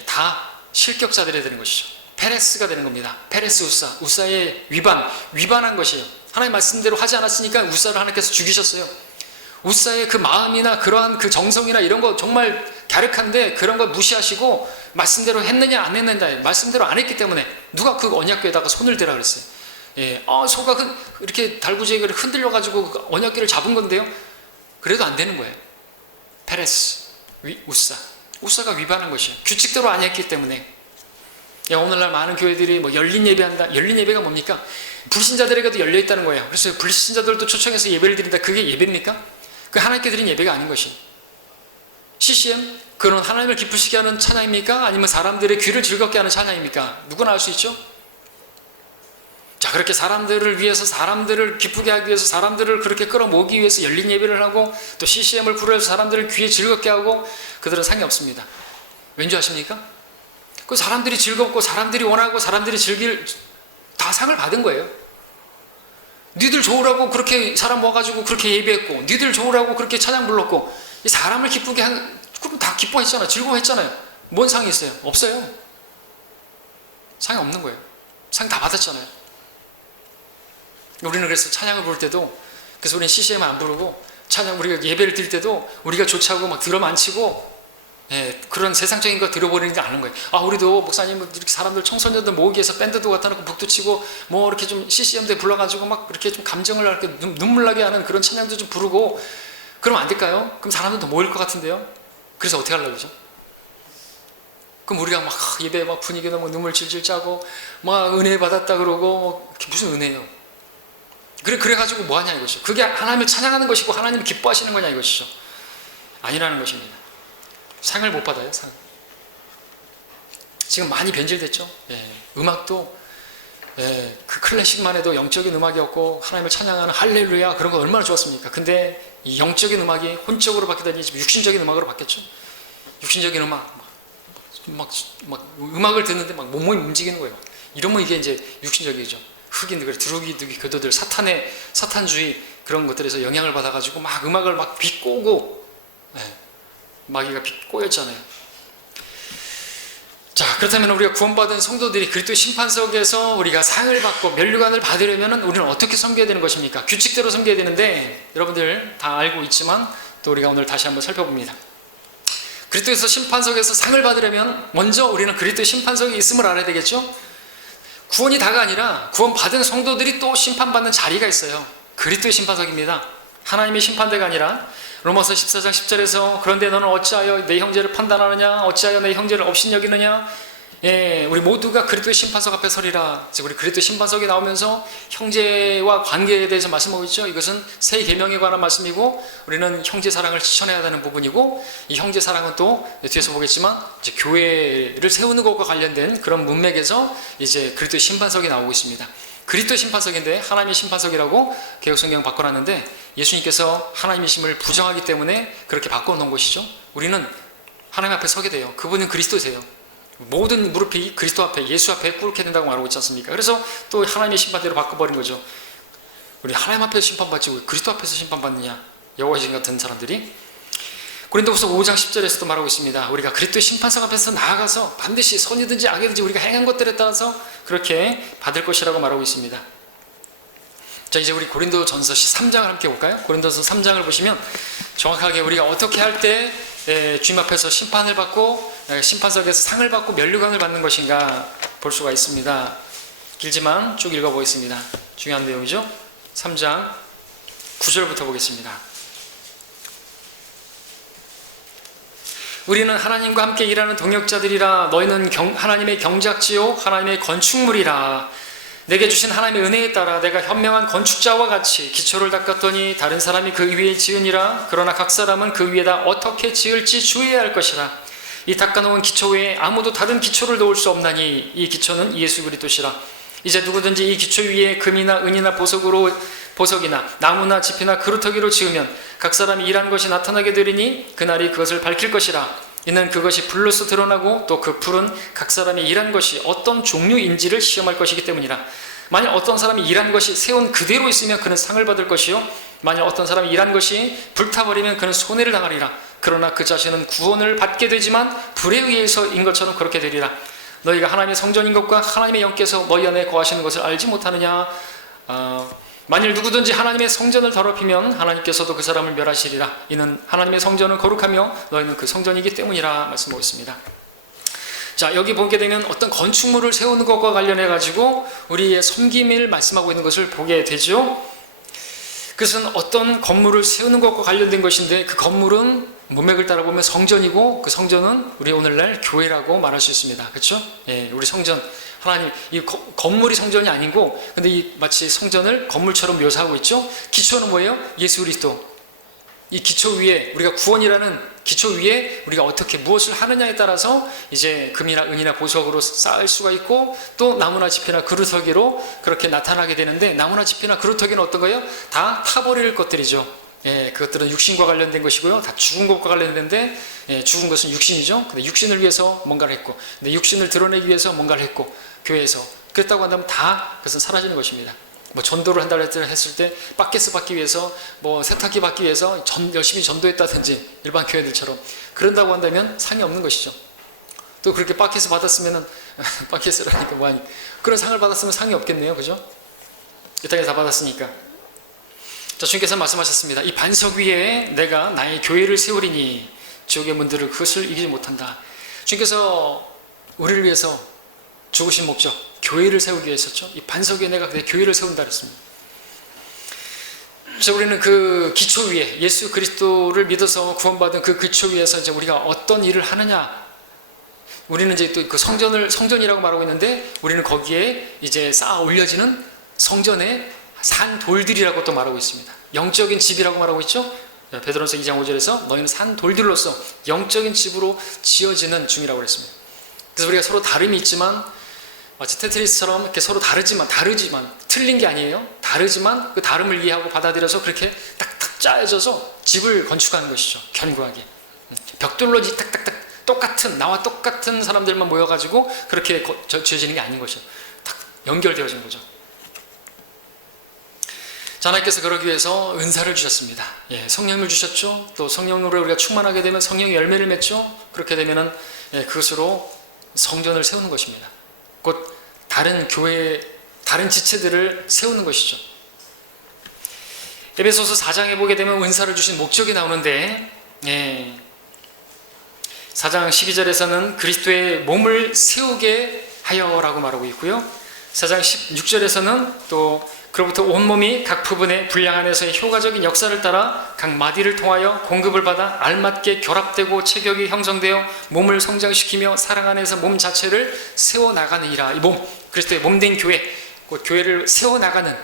다 실격자들이 되는 것이죠. 페레스가 되는 겁니다. 페레스 우사의 위반한 것이에요. 하나님 말씀대로 하지 않았으니까 우사를 하나님께서 죽이셨어요. 우사의 그 마음이나 그러한 그 정성이나 이런 거 정말 갸륵한데, 그런 거 무시하시고 말씀대로 했느냐 안 했느냐, 말씀대로 안 했기 때문에 누가 그 언약궤에다가 손을 대라 그랬어요. 소가 이렇게 달구지에 흔들려가지고 그 언약궤를 잡은 건데요. 그래도 안 되는 거예요. 페레스, 우사가 위반한 것이에요. 규칙대로 안 했기 때문에. 오늘날 많은 교회들이 열린 예배한다. 열린 예배가 뭡니까? 불신자들에게도 열려 있다는 거예요. 그래서 불신자들도 초청해서 예배를 드린다. 그게 예배입니까? 그 하나님께 드린 예배가 아닌 것이. CCM? 그런 하나님을 기쁘시게 하는 찬양입니까? 아니면 사람들의 귀를 즐겁게 하는 찬양입니까? 누구나 알 수 있죠? 자, 그렇게 사람들을 위해서, 사람들을 기쁘게 하기 위해서, 사람들을 그렇게 끌어모으기 위해서 열린 예배를 하고, 또 CCM을 부르면서 사람들을 귀에 즐겁게 하고, 그들은 상이 없습니다. 왠지 아십니까? 그 사람들이 즐겁고 사람들이 원하고 사람들이 다 상을 받은 거예요. 니들 좋으라고 그렇게 사람 모아가지고 그렇게 예배했고, 니들 좋으라고 그렇게 찬양 불렀고, 이 사람을 기쁘게 그럼 다 기뻐했잖아요. 즐거워했잖아요. 뭔 상이 있어요? 없어요. 상이 없는 거예요. 상 다 받았잖아요. 우리는 그래서 찬양을 부를 때도, 그래서 우리는 CCM 안 부르고, 우리가 예배를 드릴 때도 우리가 좋자고 막 드럼 안 치고, 그런 세상적인 거 들어버리지 않은 거예요. 우리도 목사님 이렇게 사람들, 청소년들 모으기 위해서 밴드도 갖다 놓고 북도 치고 이렇게 좀 CCM도 불러가지고 막 이렇게 좀 감정을 이렇게 눈물 나게 하는 그런 찬양도 좀 부르고 그러면 안 될까요? 그럼 사람들 더 모일 것 같은데요. 그래서 어떻게 하려고 그러죠? 그럼 우리가 막 예배 막 분위기도 막 눈물 질질 짜고 막 은혜 받았다 그러고 무슨 은혜예요? 그래가지고 뭐 하냐 이것이죠. 그게 하나님을 찬양하는 것이고 하나님을 기뻐하시는 거냐 이것이죠. 아니라는 것입니다. 상을 못 받아요. 상. 지금 많이 변질됐죠. 음악도 그 클래식만 해도 영적인 음악이었고 하나님을 찬양하는 할렐루야 그런 거 얼마나 좋았습니까? 근데 이 영적인 음악이 혼적으로 바뀌다니 지금 육신적인 음악으로 바뀌었죠. 육신적인 음악 막 음악을 듣는데 막 몸이 움직이는 거예요. 이러면 이게 이제 육신적이죠. 흑인들, 드루기들, 교도들, 사탄주의 그런 것들에서 영향을 받아가지고 막 음악을 막 비꼬고 마귀가 꼬였잖아요. 자, 그렇다면 우리가 구원받은 성도들이 그리스도의 심판석에서 우리가 상을 받고 면류관을 받으려면 우리는 어떻게 섬겨야 되는 것입니까? 규칙대로 섬겨야 되는데 여러분들 다 알고 있지만 또 우리가 오늘 다시 한번 살펴봅니다. 그리스도에서 심판석에서 상을 받으려면 먼저 우리는 그리스도의 심판석에 있음을 알아야 되겠죠? 구원이 다가 아니라 구원받은 성도들이 또 심판받는 자리가 있어요. 그리스도의 심판석입니다. 하나님의 심판대가 아니라 로마서 14장 10절에서 그런데 너는 어찌하여 내 형제를 판단하느냐, 어찌하여 내 형제를 업신여기느냐. 우리 모두가 그리스도의 심판석 앞에 서리라. 즉 우리 그리스도의 심판석에 나오면서 형제와 관계에 대해서 말씀하고 있죠. 이것은 새 계명에 관한 말씀이고 우리는 형제 사랑을 실천해야 하는 부분이고, 이 형제 사랑은 또 뒤에서 보겠지만 이제 교회를 세우는 것과 관련된 그런 문맥에서 이제 그리스도의 심판석이 나오고 있습니다. 그리스도의 심판석인데 하나님의 심판석이라고 개혁성경 바꿔놨는데 예수님께서 하나님이심을 부정하기 때문에 그렇게 바꿔놓은 것이죠. 우리는 하나님 앞에 서게 돼요. 그분은 그리스도세요. 모든 무릎이 그리스도 앞에, 예수 앞에 꿇게 된다고 말하고 있지 않습니까? 그래서 또 하나님의 심판대로 바꿔버린 거죠. 우리 하나님 앞에서 심판받지 왜 그리스도 앞에서 심판받느냐, 여호와의 신 같은 사람들이. 고린도후서 5장 10절에서도 말하고 있습니다. 우리가 그리스도의 심판석 앞에서 나아가서 반드시 선이든지 악이든지 우리가 행한 것들에 따라서 그렇게 받을 것이라고 말하고 있습니다. 자, 이제 우리 고린도전서 3장을 함께 볼까요? 고린도전서 3장을 보시면 정확하게 우리가 어떻게 할 때 주님 앞에서 심판을 받고 심판석에서 상을 받고 면류관을 받는 것인가 볼 수가 있습니다. 길지만 쭉 읽어보겠습니다. 중요한 내용이죠. 3장 9절부터 보겠습니다. 우리는 하나님과 함께 일하는 동역자들이라. 너희는 하나님의 경작지요 하나님의 건축물이라. 내게 주신 하나님의 은혜에 따라 내가 현명한 건축자와 같이 기초를 닦았더니 다른 사람이 그 위에 지으니라. 그러나 각 사람은 그 위에다 어떻게 지을지 주의해야 할 것이라. 이 닦아놓은 기초 외에 아무도 다른 기초를 놓을 수 없나니 이 기초는 예수 그리스도시라. 이제 누구든지 이 기초 위에 금이나 은이나 보석이나 나무나 짚이나 그루터기로 지으면 각 사람이 일한 것이 나타나게 되리니 그날이 그것을 밝힐 것이라. 이는 그것이 불로서 드러나고 또 그 불은 각 사람이 일한 것이 어떤 종류인지를 시험할 것이기 때문이라. 만약 어떤 사람이 일한 것이 세운 그대로 있으면 그는 상을 받을 것이요 만약 어떤 사람이 일한 것이 불타버리면 그는 손해를 당하리라. 그러나 그 자신은 구원을 받게 되지만 불에 의해서인 것처럼 그렇게 되리라. 너희가 하나님의 성전인 것과 하나님의 영께서 너희 안에 거하시는 것을 알지 못하느냐. 만일 누구든지 하나님의 성전을 더럽히면 하나님께서도 그 사람을 멸하시리라. 이는 하나님의 성전은 거룩하며 너희는 그 성전이기 때문이라 말씀하고 있습니다. 자, 여기 보게 되면 어떤 건축물을 세우는 것과 관련해 가지고 우리의 섬김을 말씀하고 있는 것을 보게 되죠. 그것은 어떤 건물을 세우는 것과 관련된 것인데 그 건물은 문맥을 따라 보면 성전이고 그 성전은 우리 오늘날 교회라고 말할 수 있습니다. 그렇죠? 예, 우리 성전 하나님, 이 건물이 성전이 아니고 근데 이 마치 성전을 건물처럼 묘사하고 있죠. 기초는 뭐예요? 예수 그리스도. 이 기초 위에 우리가 구원이라는 기초 위에 우리가 어떻게 무엇을 하느냐에 따라서 이제 금이나 은이나 보석으로 쌓을 수가 있고 또 나무나 짚이나 그루터기로 그렇게 나타나게 되는데 나무나 짚이나 그루터기는 어떤 거예요? 다 타버릴 것들이죠. 예, 그것들은 육신과 관련된 것이고요. 다 죽은 것과 관련된데 죽은 것은 육신이죠. 근데 육신을 위해서 뭔가를 했고 근데 육신을 드러내기 위해서 뭔가를 했고 교회에서 그랬다고 한다면 다 그것은 사라지는 것입니다. 뭐 전도를 한다고 했을 때 바켓스 받기 위해서 뭐 세탁기 받기 위해서 열심히 전도했다든지 일반 교회들처럼 그런다고 한다면 상이 없는 것이죠. 또 그렇게 바켓스 받았으면은 바켓스라니까 뭐하니 그런 상을 받았으면 상이 없겠네요. 그죠? 이 땅에 다 받았으니까. 자, 주님께서 말씀하셨습니다. 이 반석 위에 내가 나의 교회를 세우리니 지옥의 문들을 그것을 이기지 못한다. 주님께서 우리를 위해서 죽으신 목적 교회를 세우기 위해서죠. 이 반석 위에 내가 내 교회를 세운다 그랬습니다. 그래서 우리는 그 기초 위에 예수 그리스도를 믿어서 구원받은 그 기초 위에서 이제 우리가 어떤 일을 하느냐. 우리는 이제 또 그 성전이라고 말하고 있는데 우리는 거기에 이제 쌓아 올려지는 성전의 산 돌들이라고 또 말하고 있습니다. 영적인 집이라고 말하고 있죠. 베드로전서 2장 5절에서 너희는 산 돌들로서 영적인 집으로 지어지는 중이라고 그랬습니다. 그래서 우리가 서로 다름이 있지만 마치 테트리스처럼 이렇게 서로 다르지만 틀린 게 아니에요. 다르지만 그 다름을 이해하고 받아들여서 그렇게 딱딱 짜여져서 집을 건축하는 것이죠. 견고하게 벽돌로 딱딱딱 똑같은 나와 똑같은 사람들만 모여가지고 그렇게 지어지는 게 아닌 것이죠. 딱 연결되어진 거죠. 하나님께서 그러기 위해서 은사를 주셨습니다. 예, 성령을 주셨죠. 또 성령으로 우리가 충만하게 되면 성령의 열매를 맺죠. 그렇게 되면은 그것으로 성전을 세우는 것입니다. 곧 다른 교회, 다른 지체들을 세우는 것이죠. 에베소서 4장에 보게 되면 은사를 주신 목적이 나오는데 4장 12절에서는 그리스도의 몸을 세우게 하여라고 말하고 있고요. 4장 16절에서는 또 그로부터 온몸이 각 부분의 분량 안에서의 효과적인 역사를 따라 각 마디를 통하여 공급을 받아 알맞게 결합되고 체격이 형성되어 몸을 성장시키며 사랑 안에서 몸 자체를 세워나가느니라. 이 몸, 그리스도의 몸된 교회, 그 교회를 세워나가는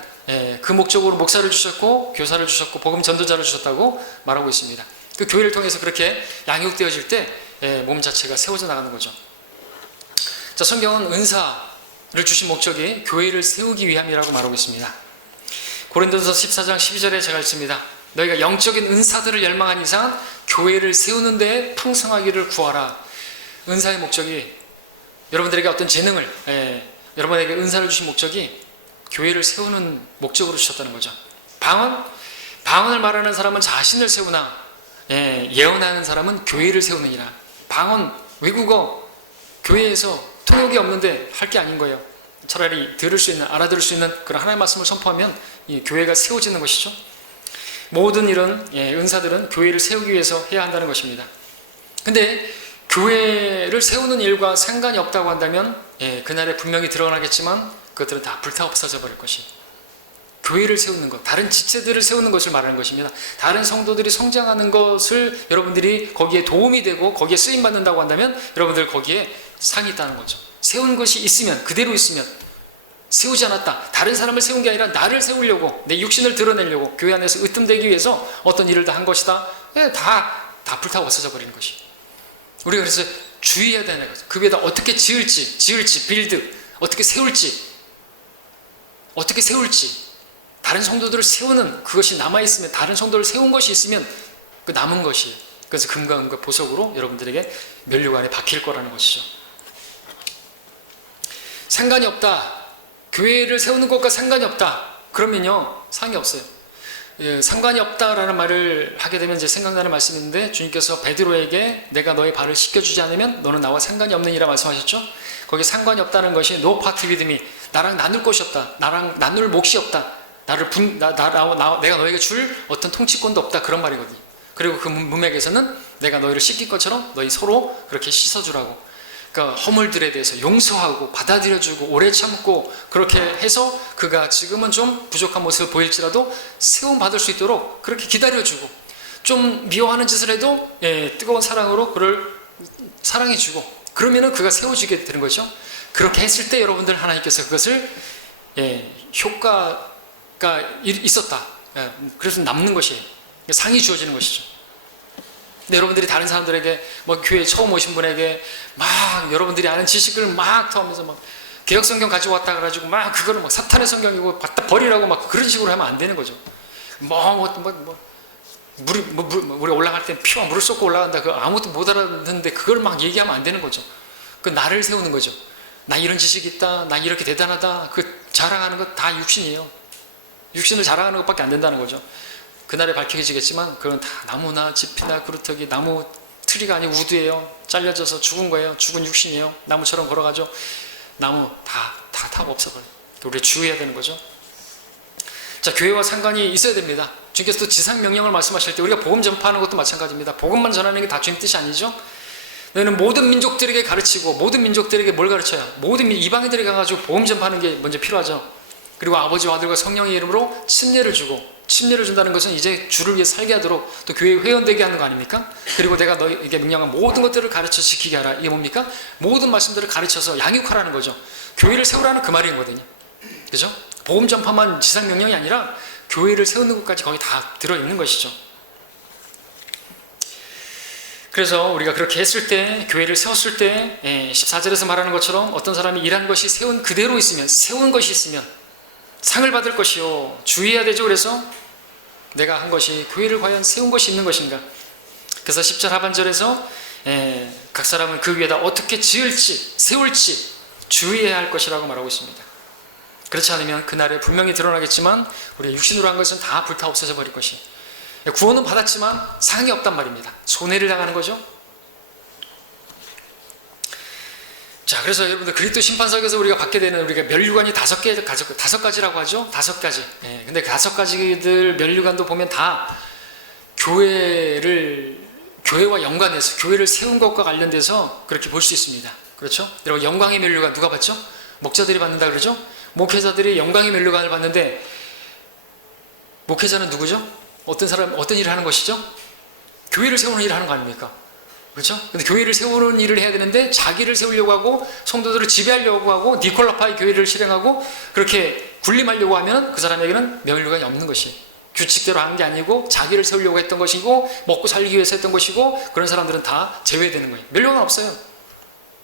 그 목적으로 목사를 주셨고 교사를 주셨고 복음 전도자를 주셨다고 말하고 있습니다. 그 교회를 통해서 그렇게 양육되어질 때 몸 자체가 세워져 나가는 거죠. 자, 성경은 은사를 주신 목적이 교회를 세우기 위함이라고 말하고 있습니다. 고린도서 14장 12절에 제가 읽습니다. 너희가 영적인 은사들을 열망한 이상 교회를 세우는 데 풍성하기를 구하라. 은사의 목적이 여러분들에게 어떤 재능을, 여러분에게 은사를 주신 목적이 교회를 세우는 목적으로 주셨다는 거죠. 방언을 말하는 사람은 자신을 세우나 예언하는 사람은 교회를 세우느니라. 방언, 외국어, 교회에서 통역이 없는데 할 게 아닌 거예요. 차라리 들을 수 있는, 알아들을 수 있는 그런 하나님의 말씀을 선포하면 이 교회가 세워지는 것이죠. 모든 이런 은사들은 교회를 세우기 위해서 해야 한다는 것입니다. 근데 교회를 세우는 일과 상관이 없다고 한다면 그날에 분명히 드러나겠지만 그것들은 다 불타 없어져 버릴 것이. 교회를 세우는 것, 다른 지체들을 세우는 것을 말하는 것입니다. 다른 성도들이 성장하는 것을 여러분들이 거기에 도움이 되고 거기에 쓰임받는다고 한다면 여러분들 거기에 상이 있다는 거죠. 세운 것이 있으면, 그대로 있으면, 세우지 않았다, 다른 사람을 세운 게 아니라 나를 세우려고, 내 육신을 드러내려고 교회 안에서 으뜸되기 위해서 어떤 일을 다 한 것이다, 다 불타고 없어져 버리는 것이. 우리가 그래서 주의해야 되는 거죠. 그 위에다 어떻게 지을지, 빌드, 어떻게 세울지, 다른 성도들을 세우는 그것이 남아있으면, 다른 성도를 세운 것이 있으면 그 남은 것이, 그래서 금과 은과 보석으로 여러분들에게 면류관에 박힐 거라는 것이죠. 상관이 없다, 교회를 세우는 것과 상관이 없다, 그러면요 상이 없어요. 상관이 없다라는 말을 하게 되면 이제 생각나는 말씀인데, 주님께서 베드로에게 내가 너의 발을 씻겨주지 않으면 너는 나와 상관이 없느니라 말씀하셨죠. 거기 상관이 없다는 것이 no part with me, 나랑 나눌 것이 없다, 나랑 나눌 몫이 없다, 내가 너에게 줄 어떤 통치권도 없다, 그런 말이거든요. 그리고 그 문맥에서는 내가 너희를 씻길 것처럼 너희 서로 그렇게 씻어주라고. 그러니까 허물들에 대해서 용서하고 받아들여주고 오래 참고 그렇게 해서 그가 지금은 좀 부족한 모습을 보일지라도 세움 받을 수 있도록 그렇게 기다려주고, 좀 미워하는 짓을 해도 뜨거운 사랑으로 그를 사랑해주고, 그러면은 그가 세워지게 되는 거죠. 그렇게 했을 때 여러분들 하나님께서 그것을 효과가 있었다, 그래서 남는 것이에요. 상이 주어지는 것이죠. 근데 여러분들이 다른 사람들에게, 교회 처음 오신 분에게 막 여러분들이 아는 지식을 막 더하면서 막 개혁성경 가지고 왔다 그래가지고 막 그거를 막 사탄의 성경이고 갖다 버리라고 막 그런 식으로 하면 안 되는 거죠. 물이 올라갈 때 피와 물을 쏟고 올라간다, 그 아무것도 못 알아듣는데 그걸 막 얘기하면 안 되는 거죠. 그 나를 세우는 거죠. 나 이런 지식이 있다, 나 이렇게 대단하다, 그 자랑하는 것 다 육신이에요. 육신을 자랑하는 것밖에 안 된다는 거죠. 그날에 밝혀지겠지만 그건 다 나무나 짚이나 그루터기, 나무 트리가 아니고 우드예요. 잘려져서 죽은 거예요. 죽은 육신이에요. 나무처럼 걸어가죠. 나무 다 타고 없어버려요. 우리 주의해야 되는 거죠. 자, 교회와 상관이 있어야 됩니다. 주님께서 또 지상 명령을 말씀하실 때 우리가 복음 전파하는 것도 마찬가지입니다. 복음만 전하는 게 다 주님 뜻이 아니죠. 너희는 모든 민족들에게 가르치고, 모든 민족들에게 뭘 가르쳐요? 모든 이방인들에게 가가지고 복음 전파하는 게 먼저 필요하죠. 그리고 아버지와 아들과 성령의 이름으로 침례를 주고, 침례를 준다는 것은 이제 주를 위해 살게 하도록 또 교회에 회원되게 하는 거 아닙니까? 그리고 내가 너에게 명령한 모든 것들을 가르쳐 지키게 하라. 이게 뭡니까? 모든 말씀들을 가르쳐서 양육하라는 거죠. 교회를 세우라는 그 말이거든요. 그죠? 복음 전파만 지상 명령이 아니라 교회를 세우는 것까지 거기 다 들어있는 것이죠. 그래서 우리가 그렇게 했을 때, 교회를 세웠을 때 14절에서 말하는 것처럼 어떤 사람이 일한 것이 세운 그대로 있으면, 세운 것이 있으면 상을 받을 것이요. 주의해야 되죠. 그래서 내가 한 것이, 교회를 과연 세운 것이 있는 것인가. 그래서 10절 하반절에서 각 사람은 그 위에다 어떻게 지을지, 세울지 주의해야 할 것이라고 말하고 있습니다. 그렇지 않으면 그날에 분명히 드러나겠지만 우리가 육신으로 한 것은 다 불타 없어져 버릴 것이. 구원은 받았지만 상이 없단 말입니다. 손해를 당하는 거죠. 자, 그래서 여러분들 그리스도 심판석에서 우리가 받게 되는, 우리가 면류관이 다섯 가지라고 하죠. 5가지. 근데 그 5가지들 면류관도 보면 다 교회와 연관해서, 교회를 세운 것과 관련돼서 그렇게 볼 수 있습니다. 그렇죠? 여러분, 영광의 면류관 누가 받죠? 목자들이 받는다 그러죠? 목회자들이 영광의 면류관을 받는데, 목회자는 누구죠? 어떤 사람, 어떤 일을 하는 것이죠? 교회를 세우는 일을 하는 거 아닙니까? 그렇죠? 근데 교회를 세우는 일을 해야 되는데 자기를 세우려고 하고 성도들을 지배하려고 하고 니콜라파의 교회를 실행하고 그렇게 군림하려고 하면 그 사람에게는 면류관이 없는 것이, 규칙대로 하는 게 아니고 자기를 세우려고 했던 것이고 먹고 살기 위해서 했던 것이고, 그런 사람들은 다 제외되는 거예요. 면류관 없어요.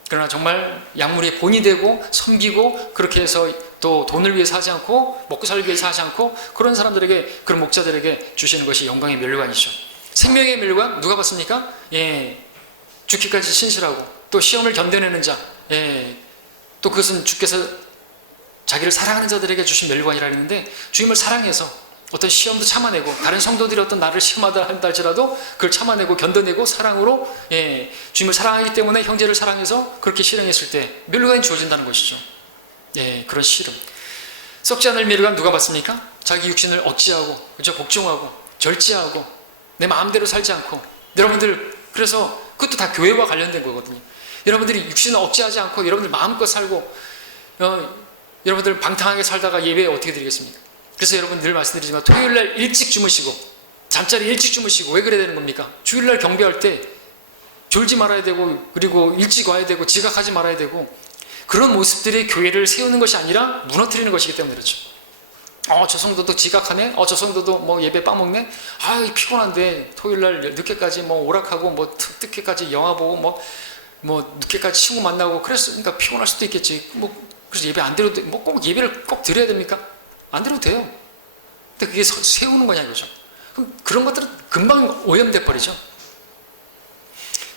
그러나 정말 약물의 본이 되고 섬기고 그렇게 해서 또 돈을 위해서 하지 않고 먹고 살기 위해서 하지 않고 그런 사람들에게, 그런 목자들에게 주시는 것이 영광의 면류관이죠. 생명의 면류관 누가 받습니까? 죽기까지 신실하고 또 시험을 견뎌내는 자, 또 그것은 주께서 자기를 사랑하는 자들에게 주신 면류관이라 했는데, 주님을 사랑해서 어떤 시험도 참아내고, 다른 성도들이 어떤 나를 시험하다 한다 할지라도 그걸 참아내고 견뎌내고 사랑으로, 주님을 사랑하기 때문에 형제를 사랑해서 그렇게 실행했을 때 면류관이 주어진다는 것이죠. 그런 씨름. 썩지 않을 면류관 누가 받습니까? 자기 육신을 억제하고, 그죠? 복종하고 절제하고 내 마음대로 살지 않고. 여러분들, 그래서 그것도 다 교회와 관련된 거거든요. 여러분들이 육신을 억제하지 않고 여러분들 마음껏 살고, 여러분들 방탕하게 살다가 예배 어떻게 드리겠습니까? 그래서 여러분 늘 말씀드리지만 토요일날 일찍 주무시고 잠자리 일찍 주무시고. 왜 그래야 되는 겁니까? 주일날 경배할 때 졸지 말아야 되고, 그리고 일찍 와야 되고, 지각하지 말아야 되고, 그런 모습들이 교회를 세우는 것이 아니라 무너뜨리는 것이기 때문에 그렇죠. 저 성도도 지각하네? 저 성도도 뭐 예배 빠먹네? 피곤한데 토요일날 늦게까지 뭐 오락하고 뭐 늦게까지 영화 보고 뭐 늦게까지 친구 만나고 그러니까 피곤할 수도 있겠지. 그래서 예배 안 드려도 꼭 예배를 꼭 드려야 됩니까? 안 드려도 돼요. 근데 그게 세우는 거냐 이거죠. 그럼 그런 것들은 금방 오염돼 버리죠.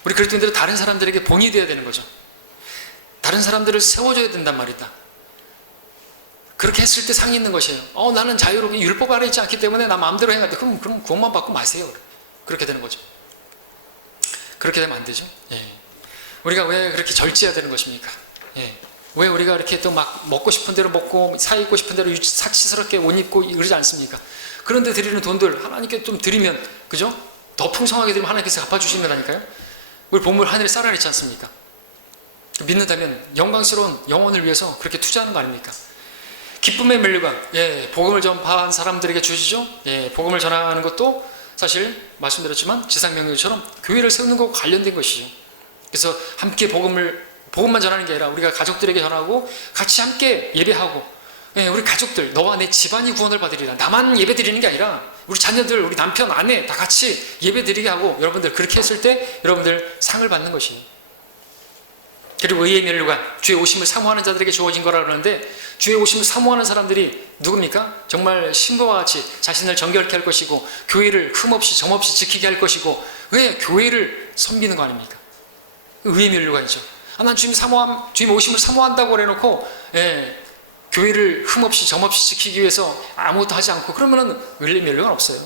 우리 그리스도인들은 다른 사람들에게 본이 되어야 되는 거죠. 다른 사람들을 세워줘야 된단 말이다. 그렇게 했을 때 상이 있는 것이에요. 나는 자유롭게 율법 아래 있지 않기 때문에 나 마음대로 해야 돼. 그럼 구원만 받고 마세요. 그렇게 되는 거죠. 그렇게 되면 안 되죠. 우리가 왜 그렇게 절제해야 되는 것입니까? 왜 우리가 이렇게 또 막 먹고 싶은 대로 먹고 사 입고 싶은 대로 사치스럽게 옷 입고 그러지 않습니까? 그런데 드리는 돈들 하나님께 좀 드리면, 그죠? 더 풍성하게 드리면 하나님께서 갚아주시는 거라니까요. 우리 보물 하늘에 쌓아냈지 않습니까? 믿는다면 영광스러운 영혼을 위해서 그렇게 투자하는 거 아닙니까? 기쁨의 면류관, 복음을 전파한 사람들에게 주시죠. 복음을 전하는 것도 사실 말씀드렸지만 지상명령처럼 교회를 세우는 것과 관련된 것이죠. 그래서 함께 복음만 전하는 게 아니라 우리가 가족들에게 전하고 같이 함께 예배하고, 우리 가족들, 너와 내 집안이 구원을 받으리라. 나만 예배 드리는 게 아니라 우리 자녀들, 우리 남편, 아내 다 같이 예배 드리게 하고, 여러분들 그렇게 했을 때 여러분들 상을 받는 것이에요. 그리고 의의 면류관, 주의 오심을 사모하는 자들에게 주어진 거라 그러는데, 주의 오심을 사모하는 사람들이 누굽니까? 정말 신부와 같이 자신을 정결케 할 것이고, 교회를 흠없이 점없이 지키게 할 것이고, 왜 교회를 섬기는 거 아닙니까? 의의 면류관이죠. 난 주님 오심을 사모한다고 그래놓고, 교회를 흠없이 점없이 지키기 위해서 아무것도 하지 않고 그러면은 의의 면류관 없어요.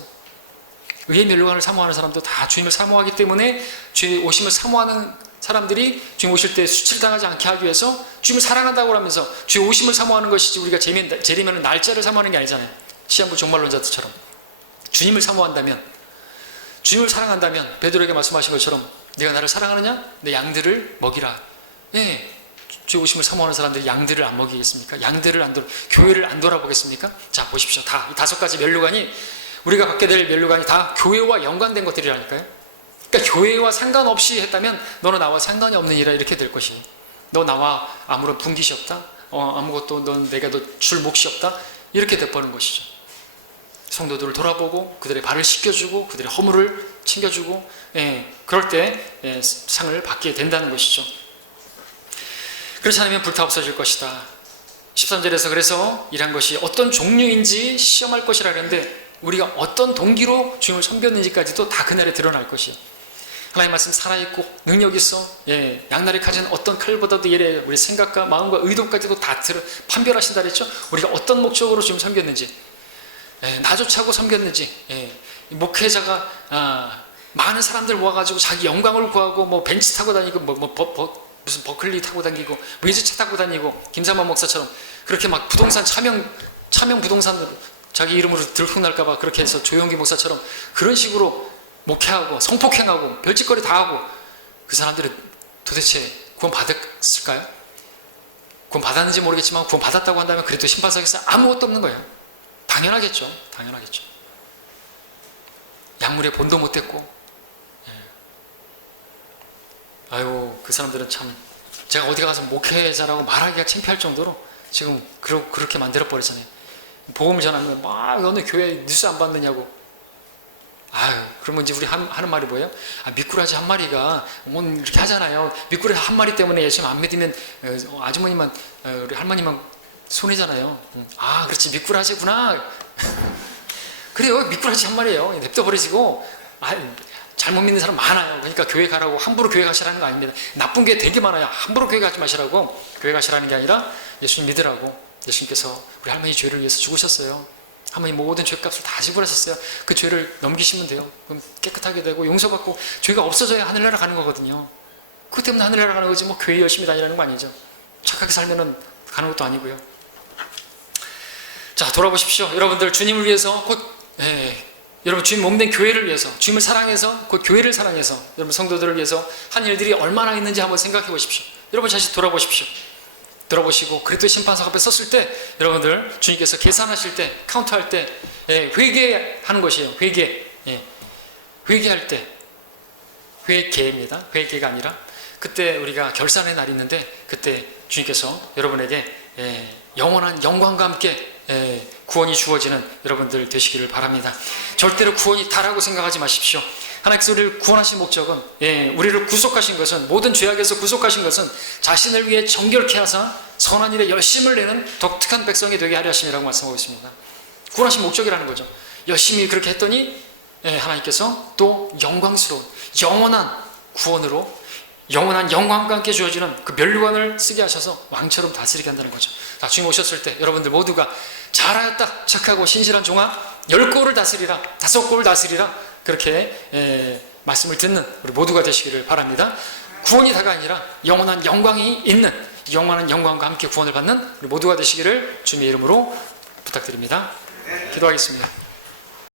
의의 면류관을 사모하는 사람도 다 주님을 사모하기 때문에, 주의 오심을 사모하는 사람들이 주님 오실 때 수치당하지 않게 하기 위해서 주님을 사랑한다고 하면서 주의 오심을 사모하는 것이지, 우리가 재림하는 날짜를 사모하는 게 아니잖아요. 시한부 종말론자들처럼. 주님을 사모한다면, 주님을 사랑한다면 베드로에게 말씀하신 것처럼 네가 나를 사랑하느냐? 내 양들을 먹이라. 주의 오심을 사모하는 사람들이 양들을 안 먹이겠습니까? 양들을 안 교회를 안 돌아보겠습니까? 자, 보십시오. 이 5가지 면류관이, 우리가 받게 될 면류관이 다 교회와 연관된 것들이라니까요. 그러니까 교회와 상관없이 했다면 너는 나와 상관이 없는 일이라 이렇게 될 것이. 너 나와 아무런 분깃이 없다. 아무것도 넌 내가 너 줄 몫이 없다. 이렇게 돼버린 것이죠. 성도들을 돌아보고 그들의 발을 씻겨주고 그들의 허물을 챙겨주고, 그럴 때 상을 받게 된다는 것이죠. 그렇지 않으면 불타 없어질 것이다. 13절에서 그래서 이란 것이 어떤 종류인지 시험할 것이라 그랬는데, 우리가 어떤 동기로 주님을 섬겼는지까지도 다 그날에 드러날 것이에요. 하나님 말씀 살아있고 능력이 있어, 양날이 가진 어떤 칼보다도 예래 우리 생각과 마음과 의도까지도 다 판별하신다 그랬죠. 우리가 어떤 목적으로 주님 섬겼는지, 나조차고 섬겼는지, 목회자가 많은 사람들 모아가지고 자기 영광을 구하고 뭐 벤치 타고 다니고 무슨 버클리 타고 다니고 외제차 타고 다니고, 김삼만 목사처럼 그렇게 막 부동산 차명 부동산 자기 이름으로 들통날까봐 그렇게 해서 조용기 목사처럼 그런 식으로 목회하고 성폭행하고 별짓거리 다 하고, 그 사람들은 도대체 구원 받았을까요? 구원 받았는지 모르겠지만 구원 받았다고 한다면 그래도 심판석에서 아무것도 없는 거예요. 당연하겠죠. 약물에 본도 못 됐고, 아유, 그 사람들은 참, 제가 어디 가서 목회자라고 말하기가 창피할 정도로 지금 그렇게 만들어버리잖아요. 복음을 전하면 막 어느 교회 뉴스 안 받느냐고. 아유, 그러면 이제 우리 하는 말이 뭐예요? 미꾸라지 한 마리가 오늘 이렇게 하잖아요. 미꾸라지 한 마리 때문에 예수님 안 믿으면 아주머니만, 우리 할머니만 손해잖아요. 아, 그렇지, 미꾸라지구나. 그래요, 미꾸라지 한 마리예요. 냅둬 버리시고, 잘못 믿는 사람 많아요. 그러니까 교회 가라고 함부로 교회 가시라는 거 아닙니다. 나쁜 게 되게 많아요. 함부로 교회 가지 마시라고. 교회 가시라는 게 아니라 예수님 믿으라고. 예수님께서 우리 할머니 죄를 위해서 죽으셨어요. 할머니 모든 죄값을 다 지불하셨어요. 그 죄를 넘기시면 돼요. 그럼 깨끗하게 되고 용서받고 죄가 없어져야 하늘나라 가는 거거든요. 그것 때문에 하늘나라 가는 거지 뭐 교회 열심히 다니라는 거 아니죠. 착하게 살면은 가는 것도 아니고요. 자, 돌아보십시오. 여러분들 주님을 위해서 여러분 주님 몸된 교회를 위해서, 주님을 사랑해서 그 교회를 사랑해서 여러분 성도들을 위해서 한 일들이 얼마나 있는지 한번 생각해 보십시오. 여러분 자신 돌아보십시오. 돌아보시고 그리스도의 심판석 앞에 섰을 때 여러분들 주님께서 계산하실 때, 카운트할 때 회개하는 것이에요. 회개할 때, 회개입니다. 회개가 아니라 그때 우리가 결산의 날이 있는데 그때 주님께서 여러분에게 영원한 영광과 함께 구원이 주어지는 여러분들 되시기를 바랍니다. 절대로 구원이 다라고 생각하지 마십시오. 하나님께서 우리를 구원하신 목적은, 우리를 구속하신 것은, 모든 죄악에서 구속하신 것은 자신을 위해 정결케 하사 선한 일에 열심을 내는 독특한 백성이 되게 하려 하심이라고 말씀하고 있습니다. 구원하신 목적이라는 거죠. 열심히 그렇게 했더니 하나님께서 또 영광스러운 영원한 구원으로 영원한 영광과 함께 주어지는 그 면류관을 쓰게 하셔서 왕처럼 다스리게 한다는 거죠. 자, 주님 오셨을 때 여러분들 모두가 잘하였다, 착하고 신실한 종아, 10골을 다스리라, 5골을 다스리라, 그렇게 말씀을 듣는 우리 모두가 되시기를 바랍니다. 구원이 다가 아니라 영원한 영광이 있는, 영원한 영광과 함께 구원을 받는 우리 모두가 되시기를 주님의 이름으로 부탁드립니다. 기도하겠습니다.